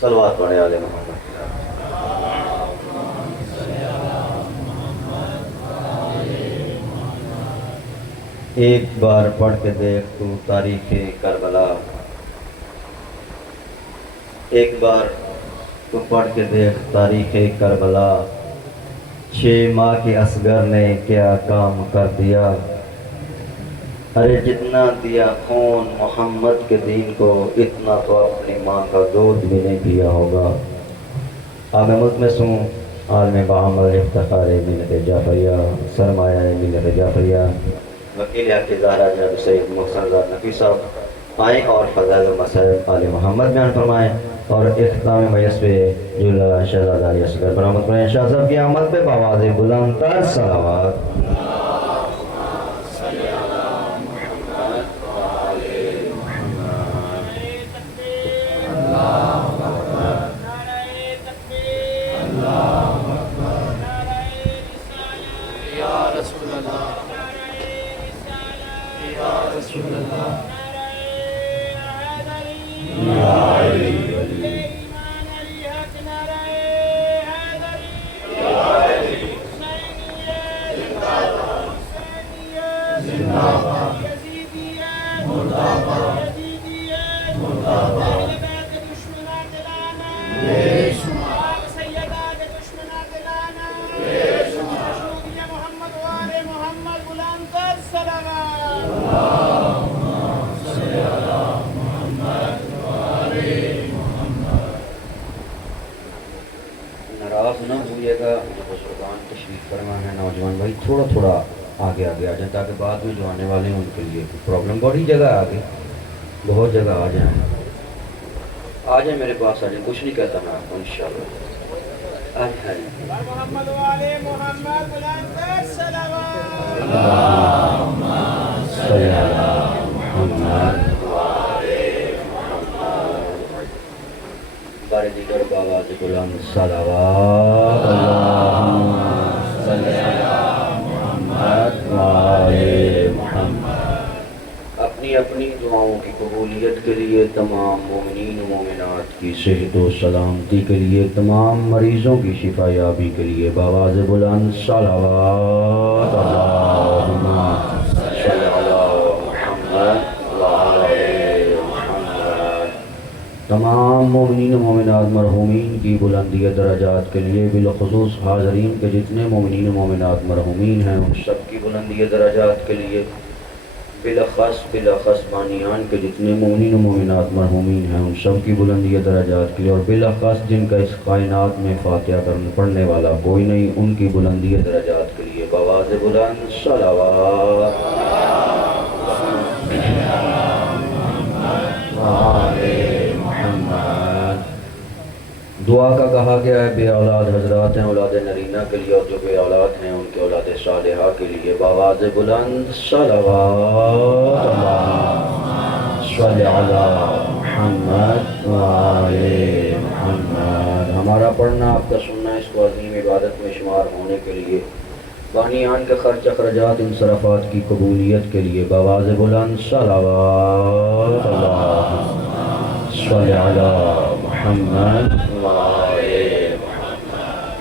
صلوات پڑھے آل محمد۔ ایک بار پڑھ کے دیکھ تو تاریخ کربلا، ایک بار تو پڑھ کے دیکھ تاریخ کربلا، 6 ماہ کے اصغر نے کیا کام کر دیا۔ ارے جتنا دیا خون محمد کے دین کو، اتنا تو اپنی ماں کا دودھ بھی نہیں پیا ہوگا۔ عام ملک میں سوں عالم بعمل افتخار ملت جعفریہ، سرمایہ ملت جعفریہ، وکیل حق زہرا جناب سید محسن زاد نقوی صاحب آئیں اور فضائل و مصائب آل محمد بیان فرمائیں اور اختتام مجلس پہ جلالہ شہزادہ علی اصغر برآمد کریں۔ شاہ صاحب کی آمد پہ بآواز بلند تر صلوات۔ ناراض نہ ہوئیے گا، بزرگان تشریف فرما ہے، نوجوان بھائی تھوڑا تھوڑا آگے آگے آ جائیں تاکہ بعد میں جو آنے والے ہیں ان کے لیے پرابلم، بڑی جگہ آگے بہت جگہ آ جائیں، آ جائیں میرے پاس آ جائیں، کچھ نہیں کہتا میں آپ کو انشاءاللہ۔ آ جائیں محمد والے محمد بلند صلوات، اللہم صلی علی محمد بار دیگر بآواز بلند صلوات، اللہم صلی علی محمد وآل محمد۔ اپنی اپنی دعاؤں کی قبولیت کے لیے، تمام مومنین و مومنات کی صحت و سلامتی کے لیے، تمام مریضوں کی شفا یابی کے لیے بآواز بلند صلوات، اللہم صلی علی محمد وآل محمد۔ تمام مومنین و مومنات مرحومین کی بلندی درجات کے لیے، بالخصوص حاضرین کے جتنے مومنین و مومنات مرحومین ہیں ان سب کی بلندی درجات کے لیے، بالاخص بانیان کے جتنے مومنین و مومنات مرحومین ہیں ان سب کی بلندی درجات کے لیے، اور بالاخص جن کا اس کائنات میں فاتحہ پڑھنے والا کوئی نہیں ان کی بلندی درجات کے لیے بآواز بلند صلوات۔ دعا کا کہا گیا ہے، بے اولاد حضرات ہیں اولاد نرینہ کے لیے، اور جو بے اولاد ہیں ان کے اولاد صالحہ کے لیے بآواز بلند صلوات، اللہم صلی علی محمد وآل محمد۔ ہمارا پڑھنا آپ کا سننا اس کو عظیم عبادت میں شمار ہونے کے لیے، بانیان کے خرچ اخراجات انصرافات کی قبولیت کے لیے بآواز بلند صلوات، اللہم صلی علی محمد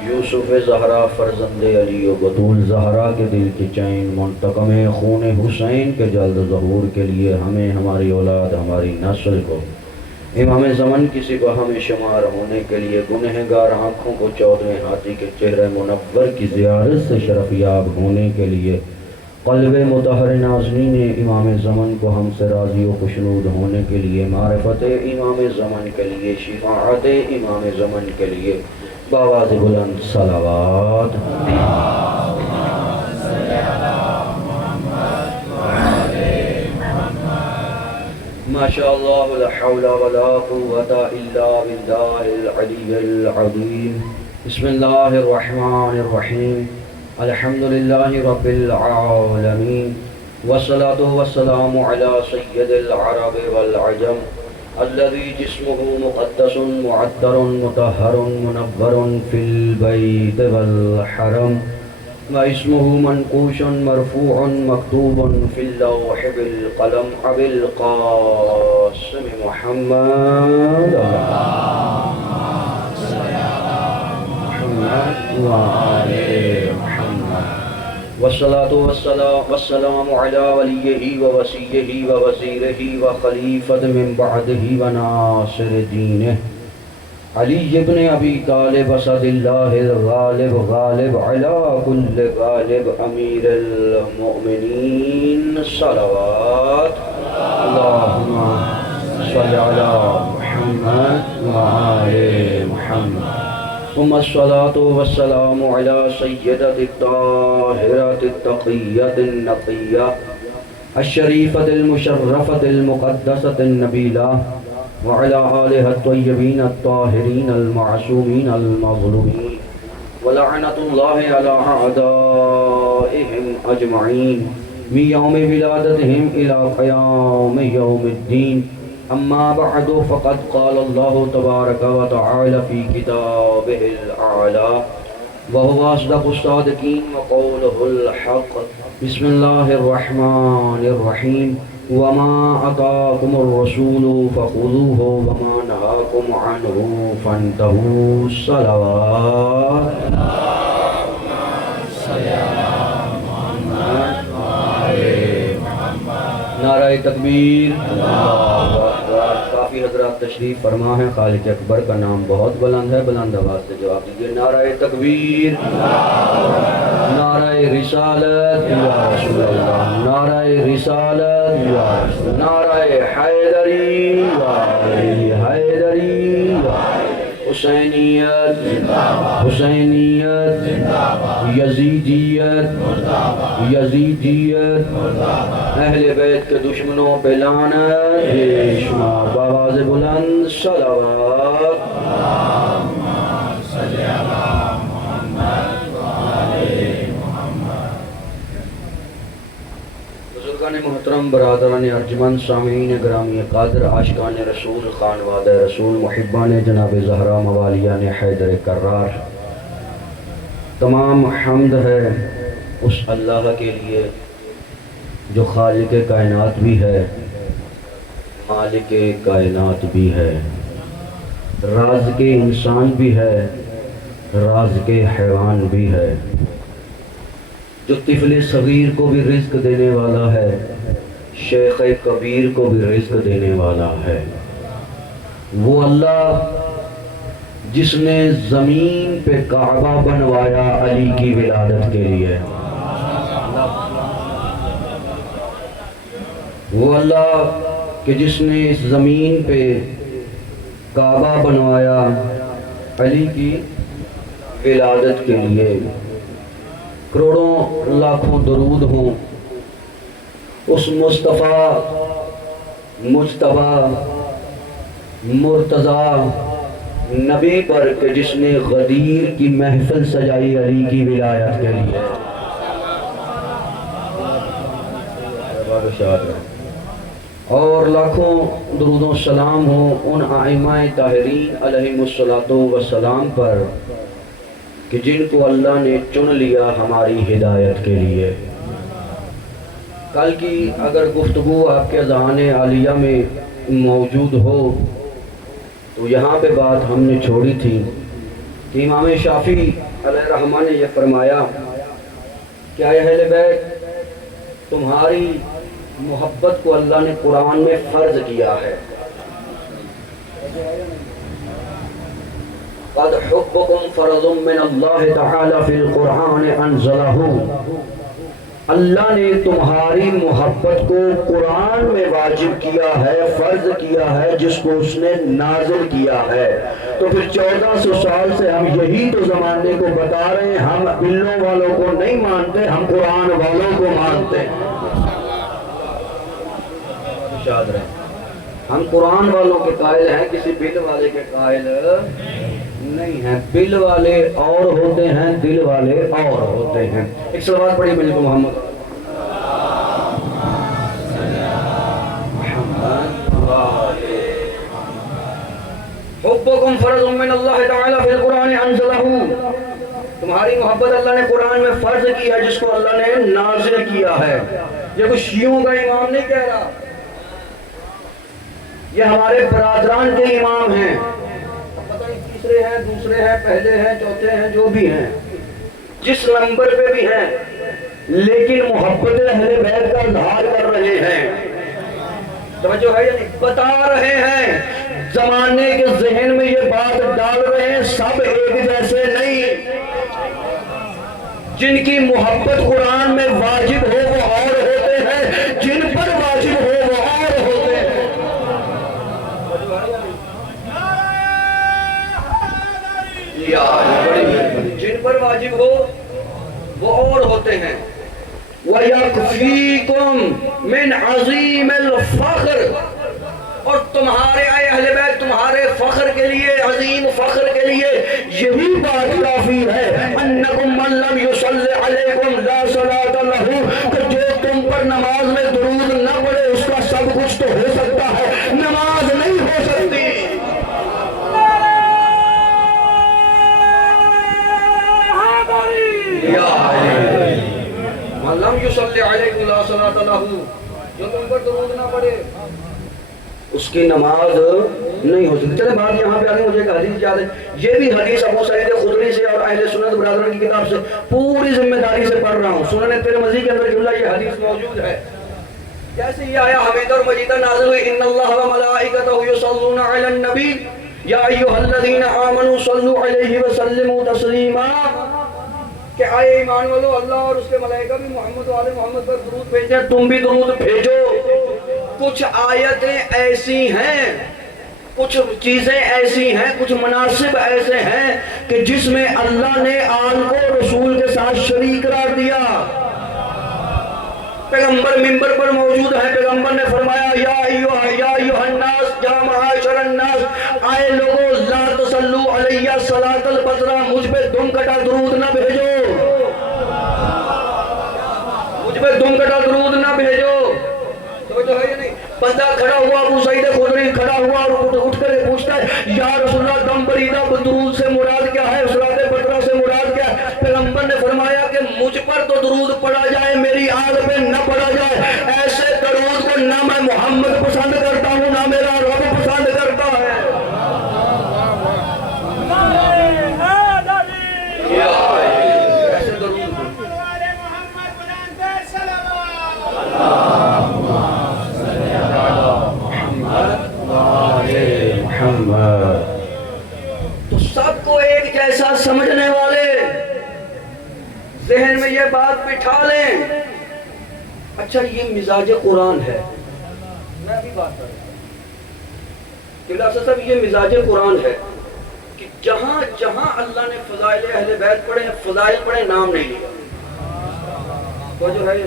یوسف زہرا فرزند علی و بطول زہرا کے دل کی چین، منتقم خون حسین کے جلد ظہور کے لیے ہمیں، ہماری اولاد، ہماری نسل کو امام زمن کی سپاہ میں شمار ہونے کے لیے، گنہگار آنکھوں کو 14ویں ہاتھی کے چہرہ منور کی زیارت سے شرف یاب ہونے کے لیے، قلب مطہر ناظرین امام زمن کو ہم سے راضی و خوشنود ہونے کے لیے، معرفت امام زمن کے لیے، شفاعت امام زمن کے لیے بآواز بلند صلوات۔ ماشاءاللہ لا حول ولا قوة الا باللہ العلی العظیم۔ بسم اللہ الرحمن الرحیم، الحمدللہ رب العالمین، والصلاة والسلام علی سید العرب والعجم، الذي جسمه مقدس معطر مطهر منور في البيت والحرم، واسمه منقوش مرفوع مكتوب في اللوح بالقلم، أبي القاسم محمد وآل محمد والصلاة والسلام على وليه ووصيه ووزيره وخليفة من بعده وناصر دينه علي بن أبي طالب أسد الله الغالب غالب على كل غالب أمير المؤمنين صلوات اللهم صل على محمد وآل محمد ثم الصلاة والسلام على سيدة الطاهرة التقية النقية الشريفة المشرفة المقدسة النبيلة وعلى آلها الطيبين الطاهرين المعصومين المظلومين ولعنة الله على أعدائهم أجمعين من يوم ولادتهم إلى قيام يوم الدين أما بعد فقد قال الله تبارك وتعالى في كتابه الأعلى وهو أصدق الصادقين وقوله الحق بسم الله الرحمن الرحيم وما أتاكم الرسول فخذوه وما نهاكم عنه فانتهوا الصلوات نعرہ تکبیر اللہ اکبر کافی حضرات تشریف فرما ہے خالق اکبر کا نام بہت بلند ہے بلند آواز سے جواب دیجیے نعرہ تکبیر نعرہ رسالت یا رسول اللہ نعرہ رسالت یا رسول نعرہ حیدری یا حیدری حسینیت حسینیت یزیدیت یزیدیت اہل بیت کے دشمنوں پہ لعنت بےشمار بآواز بلند صلوات بزرگان محترم برادران ارجمند سامعین گرامی قادر عاشقان رسول خانواد رسول محبان جناب زہرا موالیان حیدر کرار تمام حمد ہے اس اللہ کے لیے جو خالق کائنات بھی ہے مالک کائنات بھی ہے راز کے انسان بھی ہے راز کے حیوان بھی ہے جو طفل صغیر کو بھی رزق دینے والا ہے شیخ کبیر کو بھی رزق دینے والا ہے وہ اللہ جس نے زمین پہ کعبہ بنوایا علی کی ولادت کے لیے وہ اللہ کہ جس نے اس زمین پہ کعبہ بنوایا علی کی ولادت کے لیے کروڑوں لاکھوں درود ہوں اس مصطفیٰ مجتبیٰ مرتضیٰ نبی پر کہ جس نے غدیر کی محفل سجائی علی کی ولایت کے لیے اور لاکھوں درود و سلام ہوں ان ائمہ طاہرین علیہم السلام پر کہ جن کو اللہ نے چن لیا ہماری ہدایت کے لیے کل کی اگر گفتگو آپ کے اذہان عالیہ میں موجود ہو تو یہاں پہ بات ہم نے چھوڑی تھی کہ امام شافعی علیہ الرحمہ نے یہ فرمایا کہ اے اہل بیت تمہاری محبت کو اللہ نے قرآن میں فرض کیا ہے قد حبکم فرض من اللہ تعالی فی القرآن انزلہ اللہ نے تمہاری محبت کو قرآن میں واجب کیا ہے فرض کیا ہے جس کو اس نے نازل کیا ہے تو پھر 1400 سال سے ہم یہی تو زمانے کو بتا رہے ہیں ہم بلوں والوں کو نہیں مانتے ہم قرآن والوں کو مانتے ہیں ہم قرآن والوں کے قائل ہیں کسی بل والے کے قائل نہیں ہیں بل والے اور ہوتے ہیں دل والے اور ہوتے ہیں ایک صلوات پڑھی ملک محمد حبکم فرض من اللہ تعالی فی القرآن انزلہ تمہاری محبت اللہ نے قرآن میں فرض کی ہے جس کو اللہ نے نازل کیا ہے یہ کچھ شیعوں کا امام نہیں کہہ رہا یہ ہمارے برادران کے امام ہیں پتہ نہیں تیسرے ہیں دوسرے ہیں پہلے ہیں چوتھے ہیں جو بھی ہیں جس نمبر پہ بھی ہیں لیکن محبت اہل بیت کا اظہار کر رہے ہیں، توجہ ہے یا نہیں؟ بتا رہے ہیں، زمانے کے ذہن میں یہ بات ڈال رہے ہیں سب ایک جیسے نہیں، جن کی محبت قرآن میں واجب ہو وہ اور ہوتے ہیں، جن پر واجب ہو وہ اور ہوتے ہیں۔ جن پر واجب ہو وہ اور ہوتے ہیں۔ وَيَكْفِيكُم مِّنْ عَظِيمِ الْفَخْرِ، اور تمہارے اے اہل بیت تمہارے فخر کے لیے، عظیم فخر کے لیے یہی بات کافی ہے، انکم من لم یصلی علیکم لا صلاۃ لہ، کہ جو تم پر نماز میں درود نہ پڑھے اس کا سب کچھ تو ہو سکتا ہے، نماز نہیں ہو سکتی۔ من لم یصلی علیکم لا صلاۃ لہ، جو تم پر درود نہ پڑھے اس کی نماز نہیں ہو سکتی۔ چلے بات یہاں پہ آگے، مجھے ایک حدیث یاد ہے، یہ بھی حدیث ابو سعید خدری سے اور اہل سنت برادران کی کتاب سے پوری ذمہ داری سے پڑھ رہا ہوں، سنن ترمذی کے اندر جملہ یہ حدیث موجود ہے۔ جیسے یہ آیا حمید اور مجیدہ نازل ہوئی، ان اللہ و ملائکتہ یصلون علی النبی یا ایھا الذین آمنوا صلوا علیہ وسلموا تسلیما، کہ آئے ایمان والو اللہ اور اس کے ملائکہ بھی محمد و آل محمد پر درود بھیجتے ہیں، تم بھی درود بھیجو۔ کچھ آیتیں ایسی ہیں، کچھ چیزیں ایسی ہیں، کچھ مناسب ایسے ہیں کہ جس میں اللہ نے آل کو رسول کے ساتھ شریک قرار دیا۔ پیغمبر منبر پر موجود ہے، پیغمبر نے فرمایا یا ایھا الناس، یا معاشر الناس، آئے لوگوں لا تصلوا علیہ صلاۃ البطرہ، مجھ پہ دم کٹا درود نہ بھیجو، مجھ پہ دم کٹا درود نہ بھیجو۔ تو جو ہے یہ نہیں، بندہ کھڑا ہوا، ابو سعید خدری کھڑا ہوا اور اٹھ کر پوچھتا ہے یا رسول اللہ دم بریدہ درود سے مراد کیا ہے، صلاۃ البطرہ سے مراد کیا ہے؟ پیغمبر نے فرمایا کہ مجھ پر تو درود پڑھا جائے، میری آل پہ نہ پڑھا جائے، ایسے درود کو نہ میں محمد پسند کرتا ہوں نہ میرا رب پسند کرتا ہے۔ ایسے درود تو سب کو ایک جیسا سمجھنے والے ذہن میں یہ بات بٹھا لیں۔ اچھا یہ مزاج قرآن ہے، میں بھی بات کر رہا ہوں کہ ڈاکٹر صاحب یہ مزاج قرآن ہے کہ جہاں جہاں اللہ نے فضائل اہل بیت پڑھے، فضائل پڑھے، نام نہیں لیا، وہ جو ہے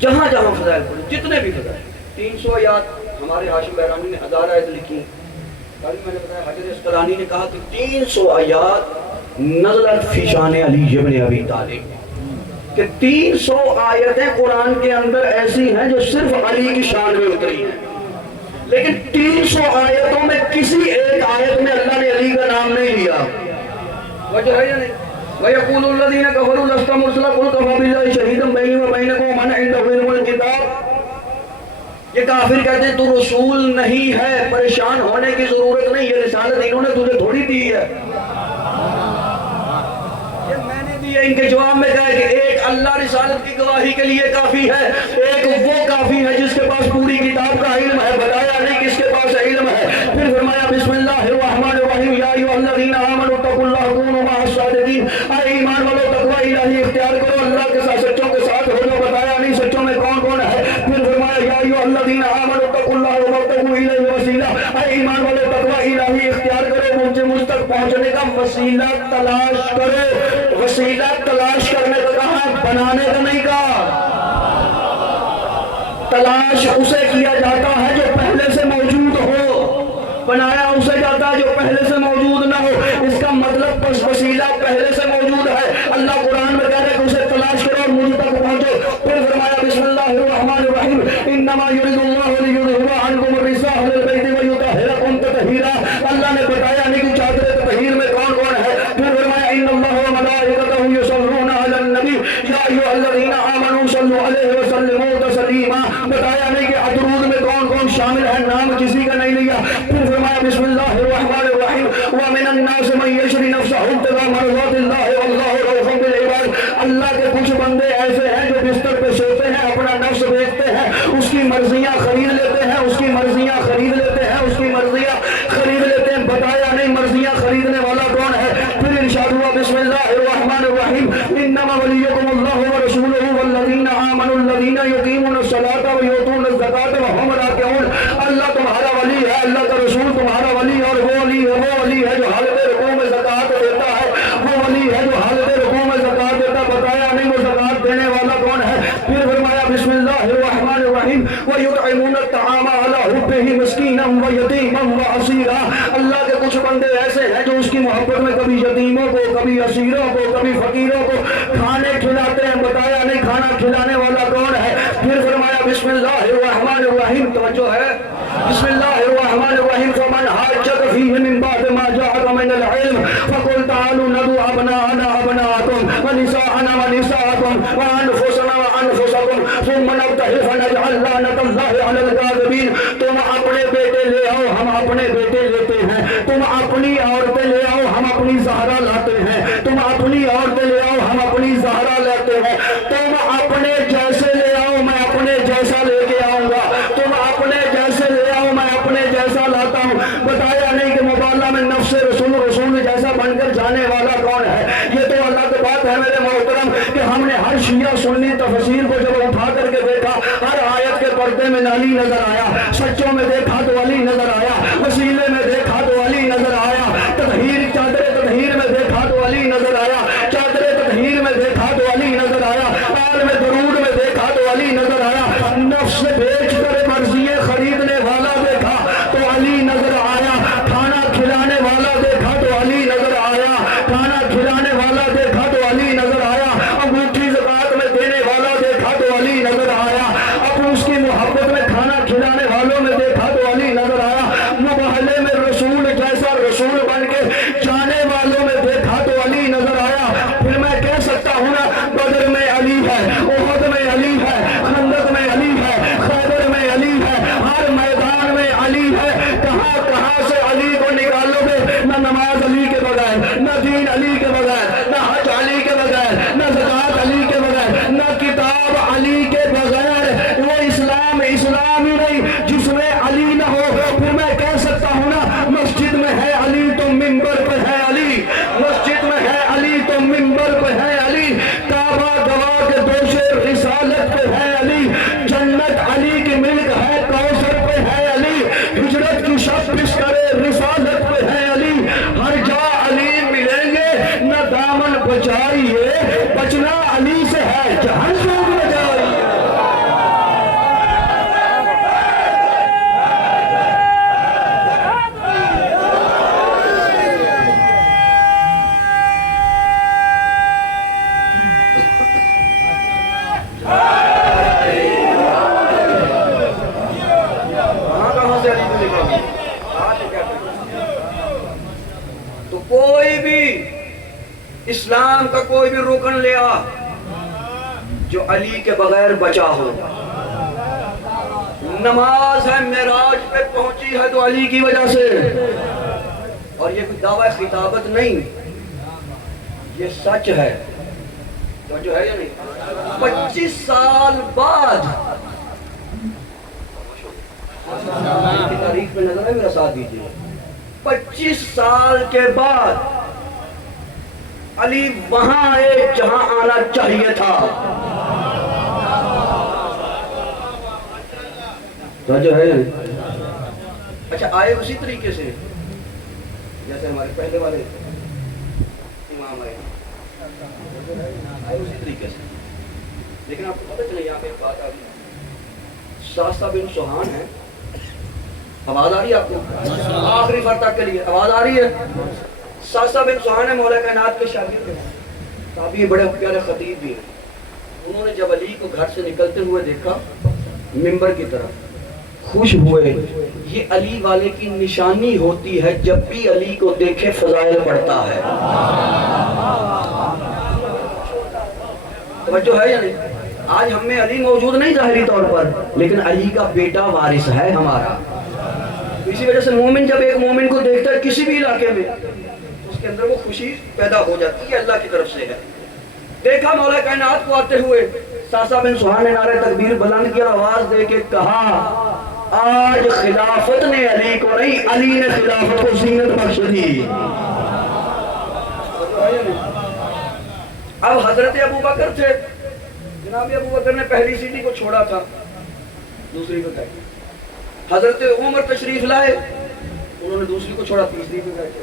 جہاں جہاں فضائل پڑھے، جتنے بھی فضائل، 300 آیات ہمارے ہاشم بہرانی نے 1000 آیت لکھی، کل میں نے بتایا حجر اسقلانی نے کہا کہ 300 آیات نزلت فی شان علی ابن ابی طالب، کہ 300 آیتیں قرآن کے اندر ایسی ہیں جو صرف علی کی شان میں اتری ہیں، لیکن 300 آیتوں میں کسی ایک آیت میں اللہ نے علی کا نام نہیں لیا۔ وجہ ہے یا نہیں؟ وَيَقُولُ الَّذِينَ كَفَرُوا لَسْتَ مُرْسَلًا قُلْ كَفَىٰ بِاللَّهِ شَهِيدًا بَيْنِي وَبَيْنَكُمْ وَمَنْ عِندَهُ عِلْمُ الْكِتَابِ، یہ کافر کہتے ہیں تو رسول نہیں ہے، پریشان ہونے کی ضرورت نہیں، یہ رسالت انہوں نے تجھے تھوڑی دی ہے، یہ میں نے دی ہے۔ ان کے جواب میں کہا کہ ایک اللہ رسالت کی گواہی کے لیے کافی ہے، ایک وہ کافی ہے جس کے پاس پوری کتاب کا علم ہے، بتایا نہیں کس کے پاس علم ہے۔ پھر فرمایا بسم اللہ الرحمن الرحیم، یا ایھا الذین آمنوا اتقوا اللہ وکونوا مع الصادقین، اے ایمان والو تقوی الہی اختیار کرو، اللہ کے ساتھ سچوں کے ساتھ ہو جو، بتایا نہیں سچوں میں کون کون ہے۔ پھر فرمایا یا ایھا الذین آمنوا اتقوا اللہ وابتغوا الیہ الوسیلہ، اے ایمان والو تقوی الہی اختیار کرو، مجھ تک پہنچنے کا وسیلہ تلاش کرو۔ وسیلہ تلاش کرنے کا کہا، بنانے کا نہیں کہا۔ تلاش اسے کیا جاتا ہے جو پہلے سے موجود ہو، بنایا اسے جاتا ہے جو پہلے سے موجود نہ ہو۔ اس کا مطلب بس وسیلہ پہلے سے موجود ہے، اللہ قرآن میں کہہ رہے کہ اسے تلاش کرو اور مجھ تک پہنچو۔ پھر فرمایا بسم اللہ الرحمن الرحیم، انما یرید اللہ لیذھب عنکم الرجس اہل البیت ویطہرکم تطہیرا، اللہ نے بتایا نہیں کہ چادر تطہیر میں کون کون ہے۔ پھر فرمایا ان اللہ وملائکتہ یصلون علی النبی یا ایھا الذین آمنوا صلوا علیہ وسلموا تسلیما، بتایا نہیں کہ درود میں کون کون شامل ہے، نام کسی کا نہیں لیا۔ پھر فرمایا بسم اللہ الرحمن الرحیم، ومن الناس من یشری نفسہ ابتغاء مرضات کی مرضیاں خرید لیتے ہیں، اس کی مرضیاں خرید لیتے ہیں، اس کی مرضیاں خرید لیتے ہیں، بتایا نہیں مرضیاں خریدنے والا کون ہے؟ پھر ارشاد ہوا بسم اللہ الرحمن الرحیم انما ولیکم اللہ ورسولہ والذین آمنوا الذین یقیمون الصلاۃ ویؤتون الزکاۃ وهم راکعون۔ اللہ تمہارا ولی ہے، اللہ کا رسول تمہارا ولی، اور وہ ولی ہے جو حالت رکوع میں زکوٰۃ دیتا ہے، وہ ولی ہے جو حالت رکوع میں زکوٰۃ دیتا ہے۔ بتایا نہیں وہ زکوٰۃ دینے والا کون ہے؟ پھر فرمایا بسم اللہ الرحمن الرحیم ویطعمون الطعام علی حبہ مسکینا ویتیما واسیرا۔ اللہ کے کچھ بندے ایسے ہیں جو اس کی محبت میں کبھی یتیموں کو، کبھی اسیروں کو، کبھی فقیروں کو کھانے کھلاتے ہیں۔ بتایا نہیں کھانا کھلانے والا کون ہے؟ پھر فرمایا بسم اللہ الرحمن الرحیم، توجہ ہے، بسم اللہ الرحمن الرحیم فمن حاجک فیہ من بعد ما جاءک من العلم فقل تعالوا ندعو ابناءنا ابناءکم ونساءنا ونساءکم وانفسنا وانفسکم ثم نبتہل فنجعل لعنۃ اللہ علی الکاذبین۔ تم اپنے بیٹے لے آؤ، ہم اپنے بیٹے لیتے ہیں، تم اپنی عورتیں لے آؤ، ہم اپنی زہرا لاتے ہیں، تم اپنی عورتیں لے آؤ، ہم اپنی زہرا لاتے ہیں، تم اپنے جیسے لے آؤ، میں اپنے جیسا لے کے آؤں گا، تم اپنے جیسے لے آؤ، میں اپنے جیسا لاتا ہوں۔ بتایا نہیں کہ مبالغہ میں نفس رسول رسول جیسا بن کر جانے والا کون ہے؟ یہ تو اللہ کی بات ہے میرے محترم کہ ہم نے ہر شیعہ سنی تفسیر کو جب اٹھا کر کے دیکھا، ہر آیت کے پردے میں علی نظر آیا، سچوں میں دیکھا تو علی نظر آیا، وسیلے میں دیکھا تو علی نظر آیا، تطہیر چادر تطہیر میں دیکھا تو علی نظر آیا، چادر تطہیر میں دیکھا تو علی نظر آیا، آل میں درود میں دیکھا تو علی نظر آیا، نفس بیچ کر مرضییں خریدنے والا دیکھا تو علی نظر آیا، کھانا کھلانے والا دیکھا تو علی نظر آیا، کھانا کھلانے والا دیکھا تو علی نظر آیا، انگوٹھی زکوٰۃ میں دینے والا دیکھا تو علی نظر آیا، اب اس کی محبت میں کھانا کھلانے والوں میں دیکھا تو علی نظر آیا، مباہلے میں رسول جیسا رسول بن کے جانے والوں میں دیکھا تو علی نظر آیا۔ پھر میں کہہ سکتا ہوں نا بدر میں علی ہے، احد میں علی ہے، خندق میں علی ہے، خیبر میں علی ہے، ہر میدان میں علی ہے۔ کہاں کہاں سے علی کو نکالو گے؟ نہ نماز علی کے بغیر، نہ دین علی کے بغیر، نہ حج علی کے بغیر، نہ زکوٰۃ علی کے بغیر، نہ کتاب علی کے بغیر۔ وہ اسلام اسلام ہی نہیں جس میں علی نہ ہو۔ پھر میں کہہ سکتا ہوں نا مسجد میں ہے علی تو منبر پہ ہے علی، مسجد میں ہے علی تو منبر پہ ہے علی، کعبہ گواہ کے دوش رسالت پہ ہے علی، جنت علی کی ملک ہے کوثر پہ ہے علی، ہجرت کی شب بستر رسالت پہ ہے علی، ہر جا علی ملیں گے، نہ دامن بچائیے بچنا علی سے ہے، جہاں سے میں جائیے۔ تو کوئی بھی اسلام کا کوئی بھی رکن لے آ جو علی کے بغیر بچا ہو۔ نماز ہے معراج پہ پہنچی ہے تو علی کی وجہ سے، اور یہ کوئی دعویٰ خطابت نہیں، یہ سچ ہے۔ تو جو ہے یا نہیں 25 سال بعد کی تاریخ پہ نظر ہے، میرا ساتھ دیجیے، 25 سال کے بعد علی وہاں آئے جہاں آنا چاہیے تھا۔ تو جو ہے اچھا آئے اسی طریقے سے جیسے ہمارے پہلے والے امام آئے اسی طریقے سے، لیکن آپ کو پتہ چلے یہاں پہ ایک بات آ رہی، ساسا بن سوہان ہے، آواز آ رہی ہے آپ کو؟ آخری فرتق کے لیے آواز آ رہی ہے؟ ساسا بن سوہان ہے، مولا کائنات کے شاگرد ہیں، تابعی بڑے پیارے خطیب بھی ہیں۔ انہوں نے جب علی کو گھر سے نکلتے ہوئے دیکھا منبر کی طرف، خوش ہوئے۔ یہ علی والے کی نشانی ہوتی ہے، جب بھی علی کو دیکھے فضائل پڑھتا ہے۔ توجہ ہے یا نہیں؟ آج ہم میں علی موجود نہیں ظاہری طور پر، لیکن علی کا بیٹا وارث ہے ہمارا۔ اسی وجہ سے مومن جب ایک مومن کو دیکھتا ہے کسی بھی علاقے میں، اس کے اندر وہ خوشی پیدا ہو جاتی ہے، اللہ کی طرف سے ہے۔ دیکھا مولا کائنات کو آتے ہوئے، ساسا بن سہان نے نعرہ تکبیر بلند کیا، آواز دے کے کہا آج خلافت نے علی کو نہیں، علی نے خلافت کو زینت بخش دی۔ اب حضرت ابوبکر تھے، جناب ابوبکر نے پہلی سیٹی کو چھوڑا تھا، دوسری کو بیٹھے۔ حضرت عمر تشریف لائے، انہوں نے دوسری کو چھوڑا، تیسری کو بیٹھے۔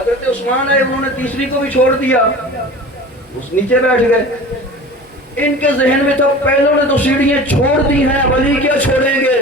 حضرت عثمان آئے، انہوں نے تیسری کو بھی چھوڑ دیا، اس نیچے بیٹھ گئے۔ ان کے ذہن میں تھا پہلوں نے تو سیڑھیاں چھوڑ دی ہیں، اب علی کیا چھوڑیں گے؟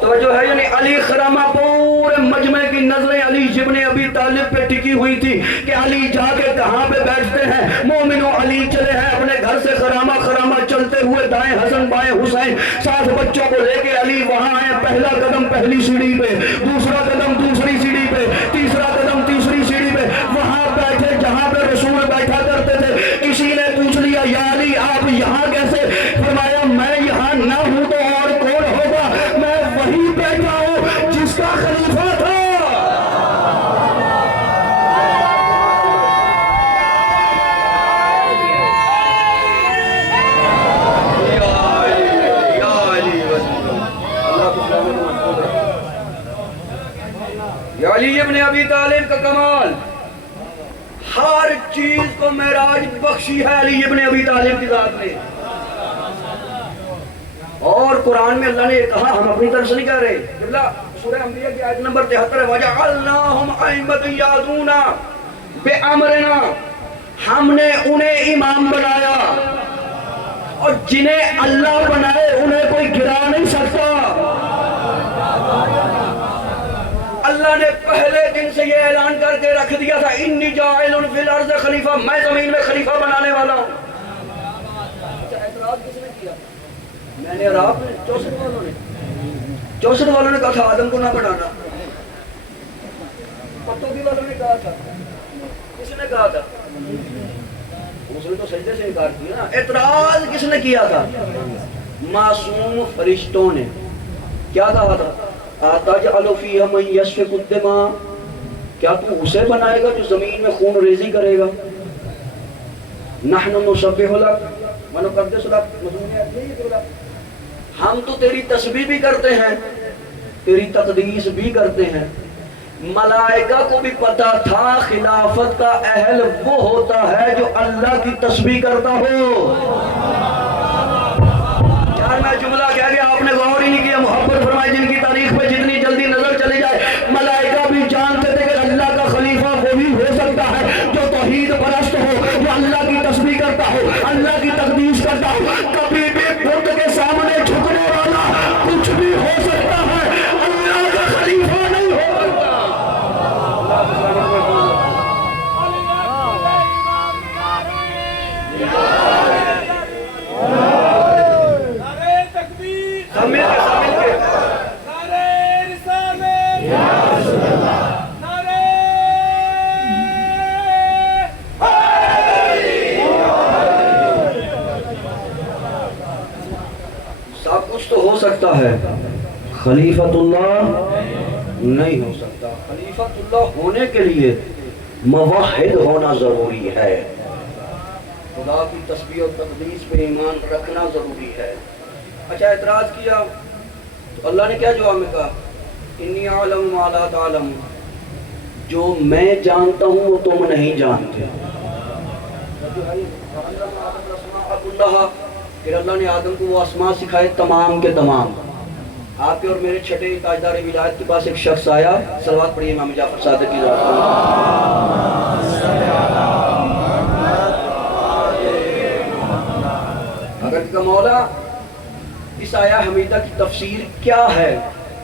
توجہ ہے، یعنی علی خرامہ پورے مجمع کی نظریں علی ابن ابی طالب پہ ٹکی ہوئی تھی کہ علی جا کے کہاں پہ بیٹھتے ہیں۔ مومنوں علی چلے ہیں اپنے گھر سے خرامہ خرامہ چلتے ہوئے، دائیں حسن بائیں حسین، 7 بچوں کو لے کے علی وہاں آئے۔ پہلا قدم پہلی سیڑھی پہ، دوسرا قدم دوسری سیڑھی پہ، تیسرا قدم تیسری سیڑھی پہ، وہاں بیٹھے جہاں پہ رسول بیٹھا کرتے تھے۔ کسی نے پوچھ لیا یا علی آپ یہاں کیسے؟ فرمایا میں یہاں نہ ہوں تو اور کون ہوگا، میں وہی بیٹھا ہوں جس کا خلیفہ تھا۔ یا علی ابن ابی طالب کا کمال، ہر چیز کو معراج بخشی ہے علی ابن ابی طالب کی ذات نے۔ اور قرآن میں اللہ نے یہ کہا، ہم اپنی طرف سے نہیں کہہ رہے، جبلا سورہ انبیاء کی آیت نمبر 73 ہے، وَجَعَلْنَاهُمْ أَئِمَّةً يَهْدُونَ بِأَمْرِنَا، ہم نے انہیں امام بنایا، اور جنہیں اللہ بنائے انہیں کوئی گرا نہیں سکتا۔ اللہ نے پہلے دن سے یہ اعلان کر کے رکھ دیا تھا، انی جاعل فی الارض خلیفہ، میں زمین میں خلیفہ بنانے والا ہوں۔ اچھا اعتراض کس نے کیا؟ میں نے اور آپ نے، 64 والوں نے کہا تھا آدم کو نہ بنانا، پتوکی والوں نے کہا تھا، کس نے کہا تھا؟ اس نے تو سجدے سے انکار کیا نا۔ اعتراض کس نے کیا تھا؟ معصوم فرشتوں نے۔ کیا کہا تھا؟ أَتَجْعَلُ فِيهَا مَن يَسْفِكُ الدِّمَاءَ، کیا تو اسے بنائے گا جو زمین میں خون ریزی کرے گا؟ نَحْنُ نُسَبِّحُ لَكَ وَنُقَدِّسُ لَكَ، ہم تو تیری تسبیح بھی کرتے ہیں، تیری تقدیس بھی کرتے ہیں۔ ملائکہ کو بھی پتا تھا خلافت کا اہل وہ ہوتا ہے جو اللہ کی تسبیح کرتا ہو۔ یار میں جملہ کہہ گیا، آپ نے غور ہی نہیں کیا۔ محبت فرمائے جن کی تاریخ پہ جتنی جلدی نظر چلی جائے، ملائکہ بھی جانتے تھے کہ اللہ کا خلیفہ وہی ہو سکتا ہے جو توحید پرست ہو، جو اللہ کی تسبیح کرتا ہو، اللہ کی تقدیس کرتا ہو۔ کبھی بھی بت کے سامنے جھکنے والا کچھ بھی ہو سکتا ہے، اللہ کا خلیفہ نہیں ہو سکتا۔ سب کچھ تو ہو سکتا ہے، خلیفۃ اللہ نہیں ہو سکتا۔ خلیفۃ اللہ ہونے کے لیے موحد ہونا ضروری ہے، خدا کی تسبیح و تقدیس پہ ایمان رکھنا ضروری ہے۔ اچھا اعتراض کیا تو اللہ نے کیا جواب میں کہا؟ انی اعلم ما لا تعلم، جو میں جانتا ہوں وہ تم نہیں جانتے۔ پھر اللہ نے آدم کو وہ اسماء سکھائے تمام کے تمام۔ آپ کے اور میرے چھٹے تاجدار ولایت کے پاس ایک شخص آیا، صلوات پڑھیے امام جعفر صادق کی ذات پر۔ اگر کہ مولا اس آیہ حمیدہ کی تفسیر کیا ہے؟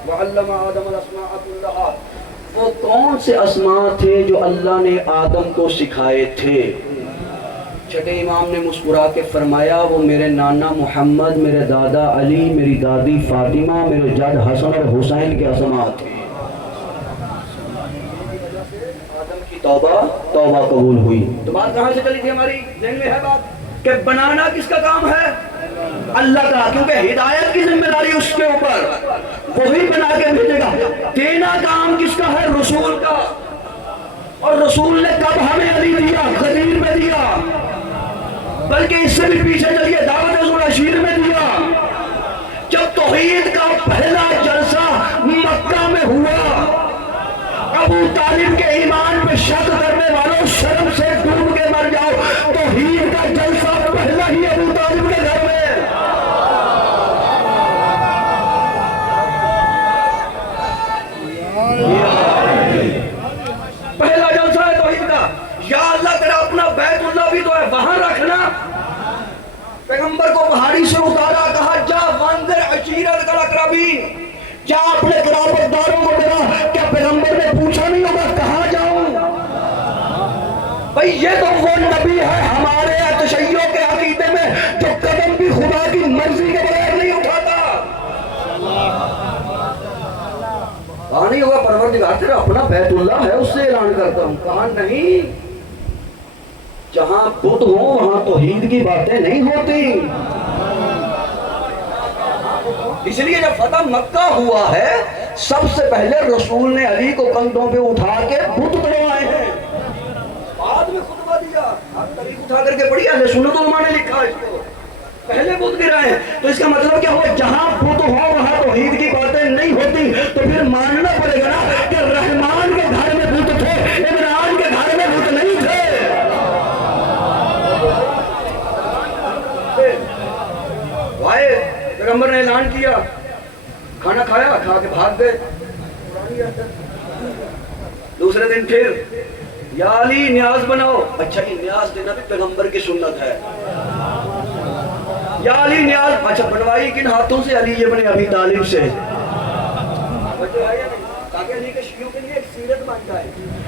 وَعَلَّمَ آدَمَ الْأَسْمَاءَ كُلَّهَا، وہ کون سے اسماء تھے جو اللہ نے آدم کو سکھائے تھے؟ چھٹے امام نے مسکرا کے فرمایا، وہ میرے نانا محمد، میرے دادا علی، میری دادی فاطمہ، میرے جد حسن اور حسین کے اسماء تھے۔ آدم کی توبہ قبول ہوئی۔ تو بات کہاں سے چلی تھی ہماری ذہن میں ہے بات کہ بنانا کس کا کام ہے؟ اللہ کا، کیونکہ ہدایت کی ذمہ داری اس کے اوپر، وہی بنا کے بھیجے گا۔ دینا کام کس کا ہے؟ رسول کا۔ اور رسول نے کب ہمیں علی دیا؟ غدیر میں دیا۔ بلکہ اس سے بھی پیچھے چلیے، دعوت ذو العشیر میں دیا۔ جب توحید کا پہلا جلسہ مکہ میں ہوا، ابو طالب کے ایمان پہ شک کرنے والوں شرم سے ڈوب کے مر جاؤ، توحید کا جلسہ پہلا ہی ابو طالب کے گھر میں۔ پہلا جلسہ ہے توحید کا۔ یا اللہ تیرا اپنا بیت اللہ بھی تو ہے، وہاں رکھنا۔ پیغمبر کو پہاڑی سے اتارا، کہا جا وانذر عشیرتک الاقربین، جا اپنے قرابت داروں کو ڈرا۔ کیا پیغمبر نے پوچھا نہیں ہوگا کہاں جاؤں؟ بھئی یہ تو وہ نبی ہے ہمارے تشیع کے عقیدے میں جو قدم بھی خدا کی مرضی کے بغیر نہیں اٹھاتا۔ کہا نہیں ہوگا پروردگار تیرا اپنا بیت اللہ ہے، اس سے اعلان کرتا ہوں؟ کہا نہیں، جہاں بت ہوں وہاں توحید کی باتیں نہیں ہوتی۔ اس لیے جب فتح مکہ ہوا ہے، سب سے پہلے رسول نے علی کو کندھوں پہ اٹھا کے بت توڑوائے ہیں، بعد میں خطبہ دیا۔ آپ تاریخ اٹھا کر کے پڑھی، اہل سنت علماء نے لکھا اس کو، پہلے بت گرائے ہیں۔ تو اس کا مطلب کیا ہوا؟ جہاں بت ہو وہاں توحید کی باتیں نہیں ہوتی، تو پھر ماننا پڑے گا نا کہ رحمان کے گھر میں بت تھے، عمران کے گھر میں بت نہیں تھے۔ پیغمبر نے اعلان کیا، کھانا کھایا، کھا کے بھاگ گئے۔ دوسرے دن پھر یا علی نیاز بناؤ۔ اچھا یہ نیاز دینا بھی پیغمبر کی سنت ہے۔ یا علی نیاز، اچھا بنوائی کن ہاتھوں سے؟ علی ابن ابی طالب سے۔ تاکہ علی کے شیعوں کے لیے ایک سیرت بن جائے۔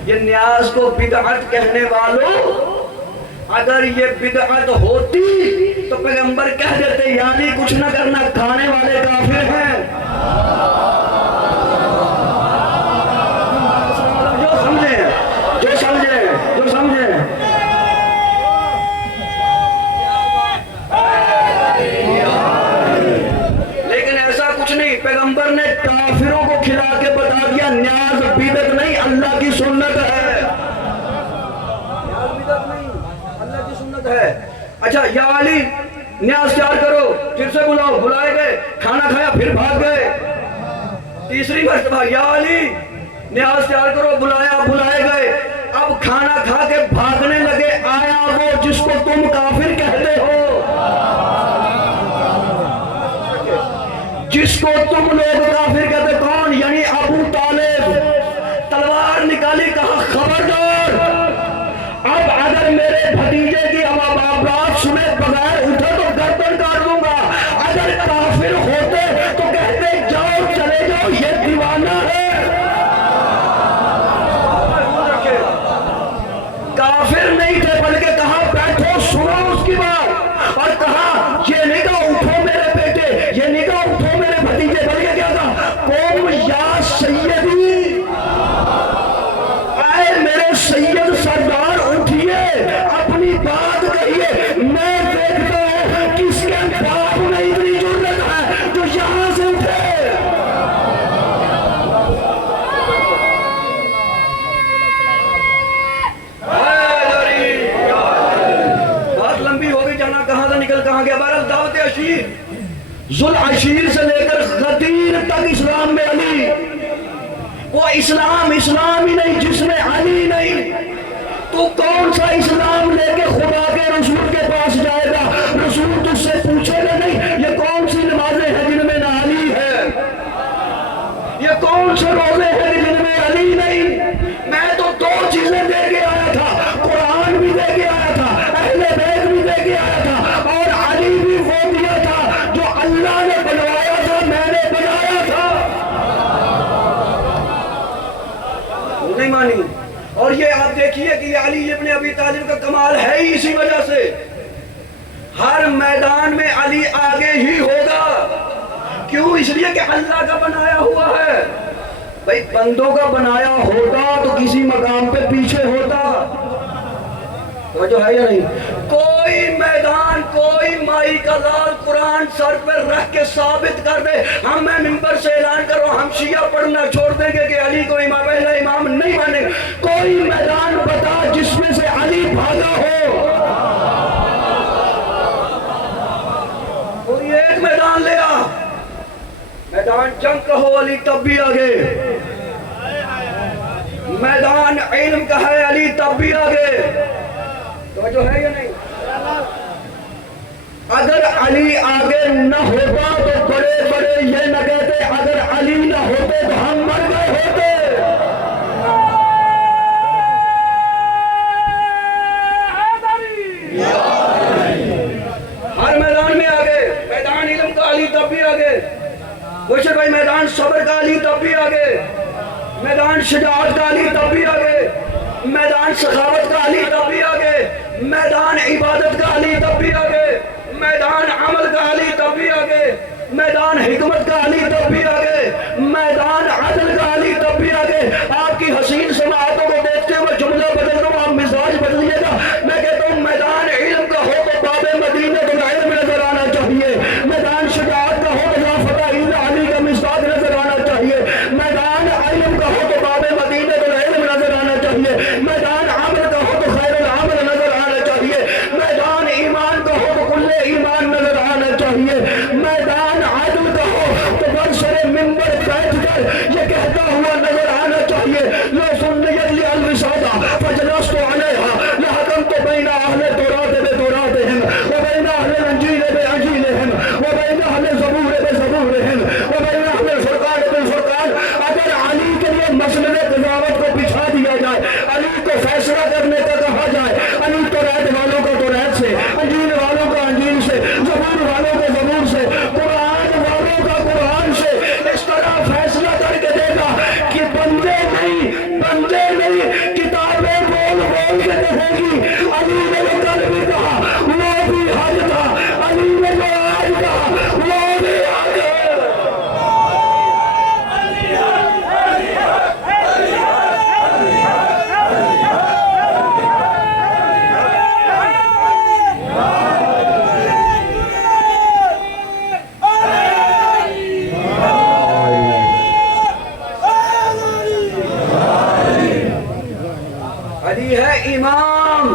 یہ نیاز کو بدعت کہنے والوں، اگر یہ بدعت ہوتی تو پیغمبر کہہ دیتے یعنی کچھ نہ کرنا، کھانے والے کافر ہیں۔ جو سمجھیں جو سمجھیں جو سمجھیں۔ لیکن ایسا کچھ نہیں، پیغمبر نے کافروں کو کھلا کے بتا دیا نیاز بدعت نہیں، اللہ کی سنت ہے۔ ہے۔ اچھا یا علی نیاز تیار کرو، پھر سے بلاؤ، بلائے گئے، کھانا کھایا پھر بھاگ گئے۔ تیسری مرتبہ یا علی نیاز تیار کرو، بلایا، بلائے گئے، اب کھانا کھا کے بھاگنے لگے، آیا وہ جس کو تم کافر کہتے ہو، جس کو تم لوگ کافر کہتے، کون؟ یعنی ابو طالب۔ تلوار نکالی، کہا خبردار، اب اگر میرے بھتیجے کی بات سنے بغیر اٹھے تو گردن کاٹ دوں گا۔ اگر کافر ہوتے تو کہتے جاؤ چلے جاؤ، یہ دیوانہ ہے۔ کافر نہیں تھے، بلکہ کہا بیٹھو سنو اس کی بات، اور کہا یہ نہیں کہا اٹھو میرے بیٹے، یہ نہیں کہا اٹھو میرے بھتیجے، بلکہ کیا کہا قوم یا سیدی، آئے میرے سید سردار اٹھئے، اپنی بات کہیے، میں دیکھتا ہوں کس کے باپ میں اتنی جرت ہے جو یہاں سے اٹھے۔ بات لمبی ہو گئی، جانا کہاں سے نکل کہاں گیا۔ بہرحال دعوت عشیر، ذو العشیر سے لے کر غدیر تک اسلام میں علی، وہ اسلام ہی نہیں جس میں علی نہیں۔ تو کون سا اسلام لے کے خدا کے رسول کے پاس جائے گا؟ رسول تجھ سے پوچھے گا نہیں یہ کون سی نمازیں ہیں جن میں نہ علی ہے، یہ کون سے روزے ہیں جن میں علی نہیں؟ میں تو دو چیزیں دے کے آیا تھا، قرآن بھی دے کے آیا تھا، اہل بیت بھی دے کے آیا تھا، اور علی بھی وہ دیا تھا جو اللہ نے بنوایا تھا، میں نے بنایا تھا۔ نہیں مانی۔ اور یہ آپ دیکھیے کہ یہ علی ابن ابی طالب کا کمال ہے ہی اسی وجہ سے، ہر میدان میں علی آگے ہی ہوگا۔ کیوں؟ اس لیے کہ اللہ کا بنایا ہوا ہے۔ بھئی بندوں کا بنایا ہوتا تو کسی مقام پہ پیچھے ہوتا، جو ہے یا نہیں؟ کوئی میدان، کوئی مائی کا لال قرآن سر پر رکھ کے ثابت کر دے، میں ممبر سے اعلان کرو ہم شیعہ پڑھنا چھوڑ دیں گے کہ علی کو امام پہلا امام نہیں مانیں گے۔ کوئی میدان بتا جس میں سے علی بھاگا ہو، میدان جنگ کا ہو علی تب بھی آگے، میدان علم کا ہے علی تب بھی آگے۔ تو جو ہے یا نہیں؟ اگر علی آگے نہ ہوتا تو بڑے بڑے یہ نہ کہتے اگر علی نہ ہوتے تو ہم مر گئے ہوتے۔ ہر میدان میں آگے، میدان علم کا علی تب بھی آگے، بشر بھائی میدان صبر کا علی تب بھی آگے، میدان شجاعت کا علی تب بھی آگے، میدان سخاوت کا علی تب بھی آگے، میدان عبادت کا علی تب بھی آگے، میدان عمل کا علی تب بھی آگے، میدان حکمت کا علی تب بھی آگے، میدان عدل کا علی تب بھی آگے۔ آپ کی حسین سماعتوں کو دیکھتے ہوئے جملہ بدل دوں، آپ مزاج بدلیے گا۔ میں کہتا ہوں میدان علم کا ہو تو باب مدینہ تو علم نظر آنا چاہیے، میدان شجاعت کا ہو تو لا فتح الا علی کا مصداق نظر آنا چاہیے، میدان علم کا ہو تو باب مدینہ تو علم نظر آنا چاہیے، میدان عمل کا ہو تو خیر العمل نظر آنا چاہیے، میدان ایمان کا ہو تو کل ایمان نظر آنا چاہیے، میدان عدل کا ہو تو برسر منبر بیٹھ کر یہ کہتا ہوا نظر آنا چاہیے، لو سنیت لی الوسادہ فجلست علیہا لحکمت بین اہل تورات بتوراتہم وبین اہل انجیل بانجیلہم وبین اہل زبور بزبورہم وبین اہل الفرقان بالفرقان۔ اگر علی کے لیے مسئلے قضاوت کو بچھا دیا جائے، علی کو فیصلہ کرنے کا کہا جائے، علی تورات والوں کو تورات سے، انجیل والوں کا انجیل سے، زبور والوں کو زبور سے، قرآن والوں کا قرآن سے، اس طرح فیصلہ کر کے دے گا کہ بندے نہیں کتابیں بول بول کے کہے گی علی نے جو کل بھی کہا وہ بھی حج تھا، علی نے جو آج کہا وہ بھی حج ہے۔ علی ہے امام،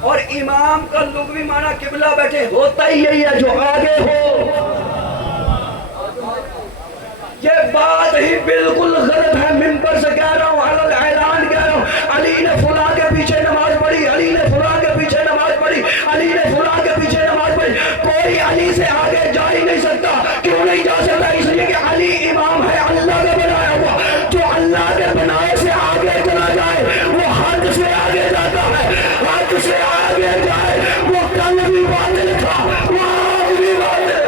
اور امام کا لغوی معنی قبلہ بیٹھے ہوتا ہی یہی ہے جو آگے ہو۔ یہ بات ہی بالکل غلط ہے، منبر سے کہہ رہا ہوں، علل اعلان کہہ رہا ہوں، علی نے فلاں کے پیچھے نماز پڑھی، علی نے فلاں کے پیچھے نماز پڑھی، علی نے فلاں کے پیچھے نماز پڑھی۔ کوئی علی سے آگے جا ہی نہیں سکتا۔ کیوں نہیں جا سکتا؟ اس لیے کہ علی امام ہے اللہ کا بنایا ہوا، جو اللہ کے بنائے سے آگے چلا جائے وہ حد سے آگے جاتا ہے، حد سے آگے جائے وہ کل بھی باطل تھا، وہ آج بھی باطل۔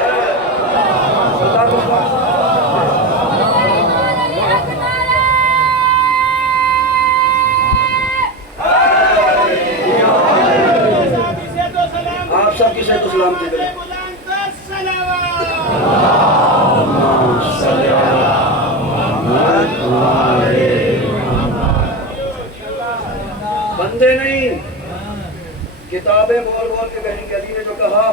آپ سب کسے تو سلام دے دیں۔ بندے نہیں، کتابیں بول بول کے کہیں گے علی نے جو کہا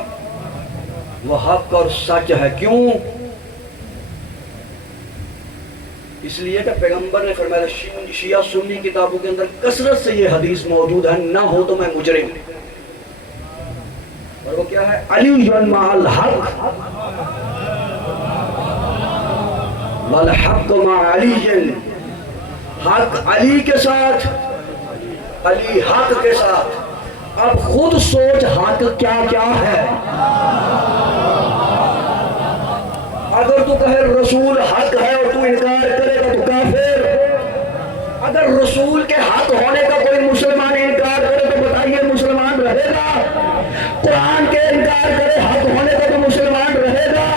وہ حق اور سچ ہے۔ کیوں؟ اس لیے کہ پیغمبر نے فرمایا شیعہ سنی کتابوں کے اندر کثرت سے یہ حدیث موجود ہے، نہ ہو تو میں مجرم۔ اور وہ کیا ہے؟ علی مع الحق والحق مع علی، حق علی کے ساتھ، علی حق کے ساتھ۔ اب خود سوچ حق کیا کیا ہے۔ اگر تو کہے رسول حق ہے اور تو انکار کرے گا تو کافر۔ اگر رسول کے حق ہونے کا کوئی مسلمان انکار کرے تو بتائیے مسلمان رہے گا؟ قرآن کے انکار کرے حق ہونے کا تو مسلمان رہے گا؟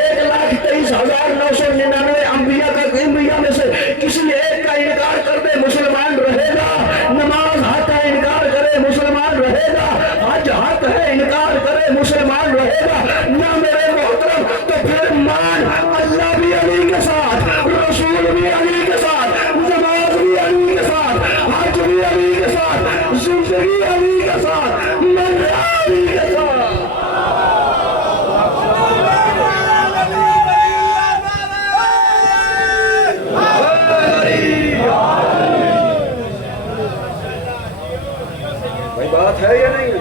1,23,999 انبیاء میں سے کسی ایک کا انکار کر دے مسلمان رہے گا؟ نماز حق ہے انکار کرے مسلمان رہے گا؟ حج حق ہے انکار کرے مسلمان رہے گا؟ نہ میرے محترم، تو پھر مان اللہ بھی علی کے ساتھ، رسول بھی علی کے ساتھ، نماز بھی علی کے ساتھ، حج بھی علی کے ساتھ، زندگی علی کے ساتھ، مرنا علی کے ساتھ۔ بھائی بات ہے یا نہیں؟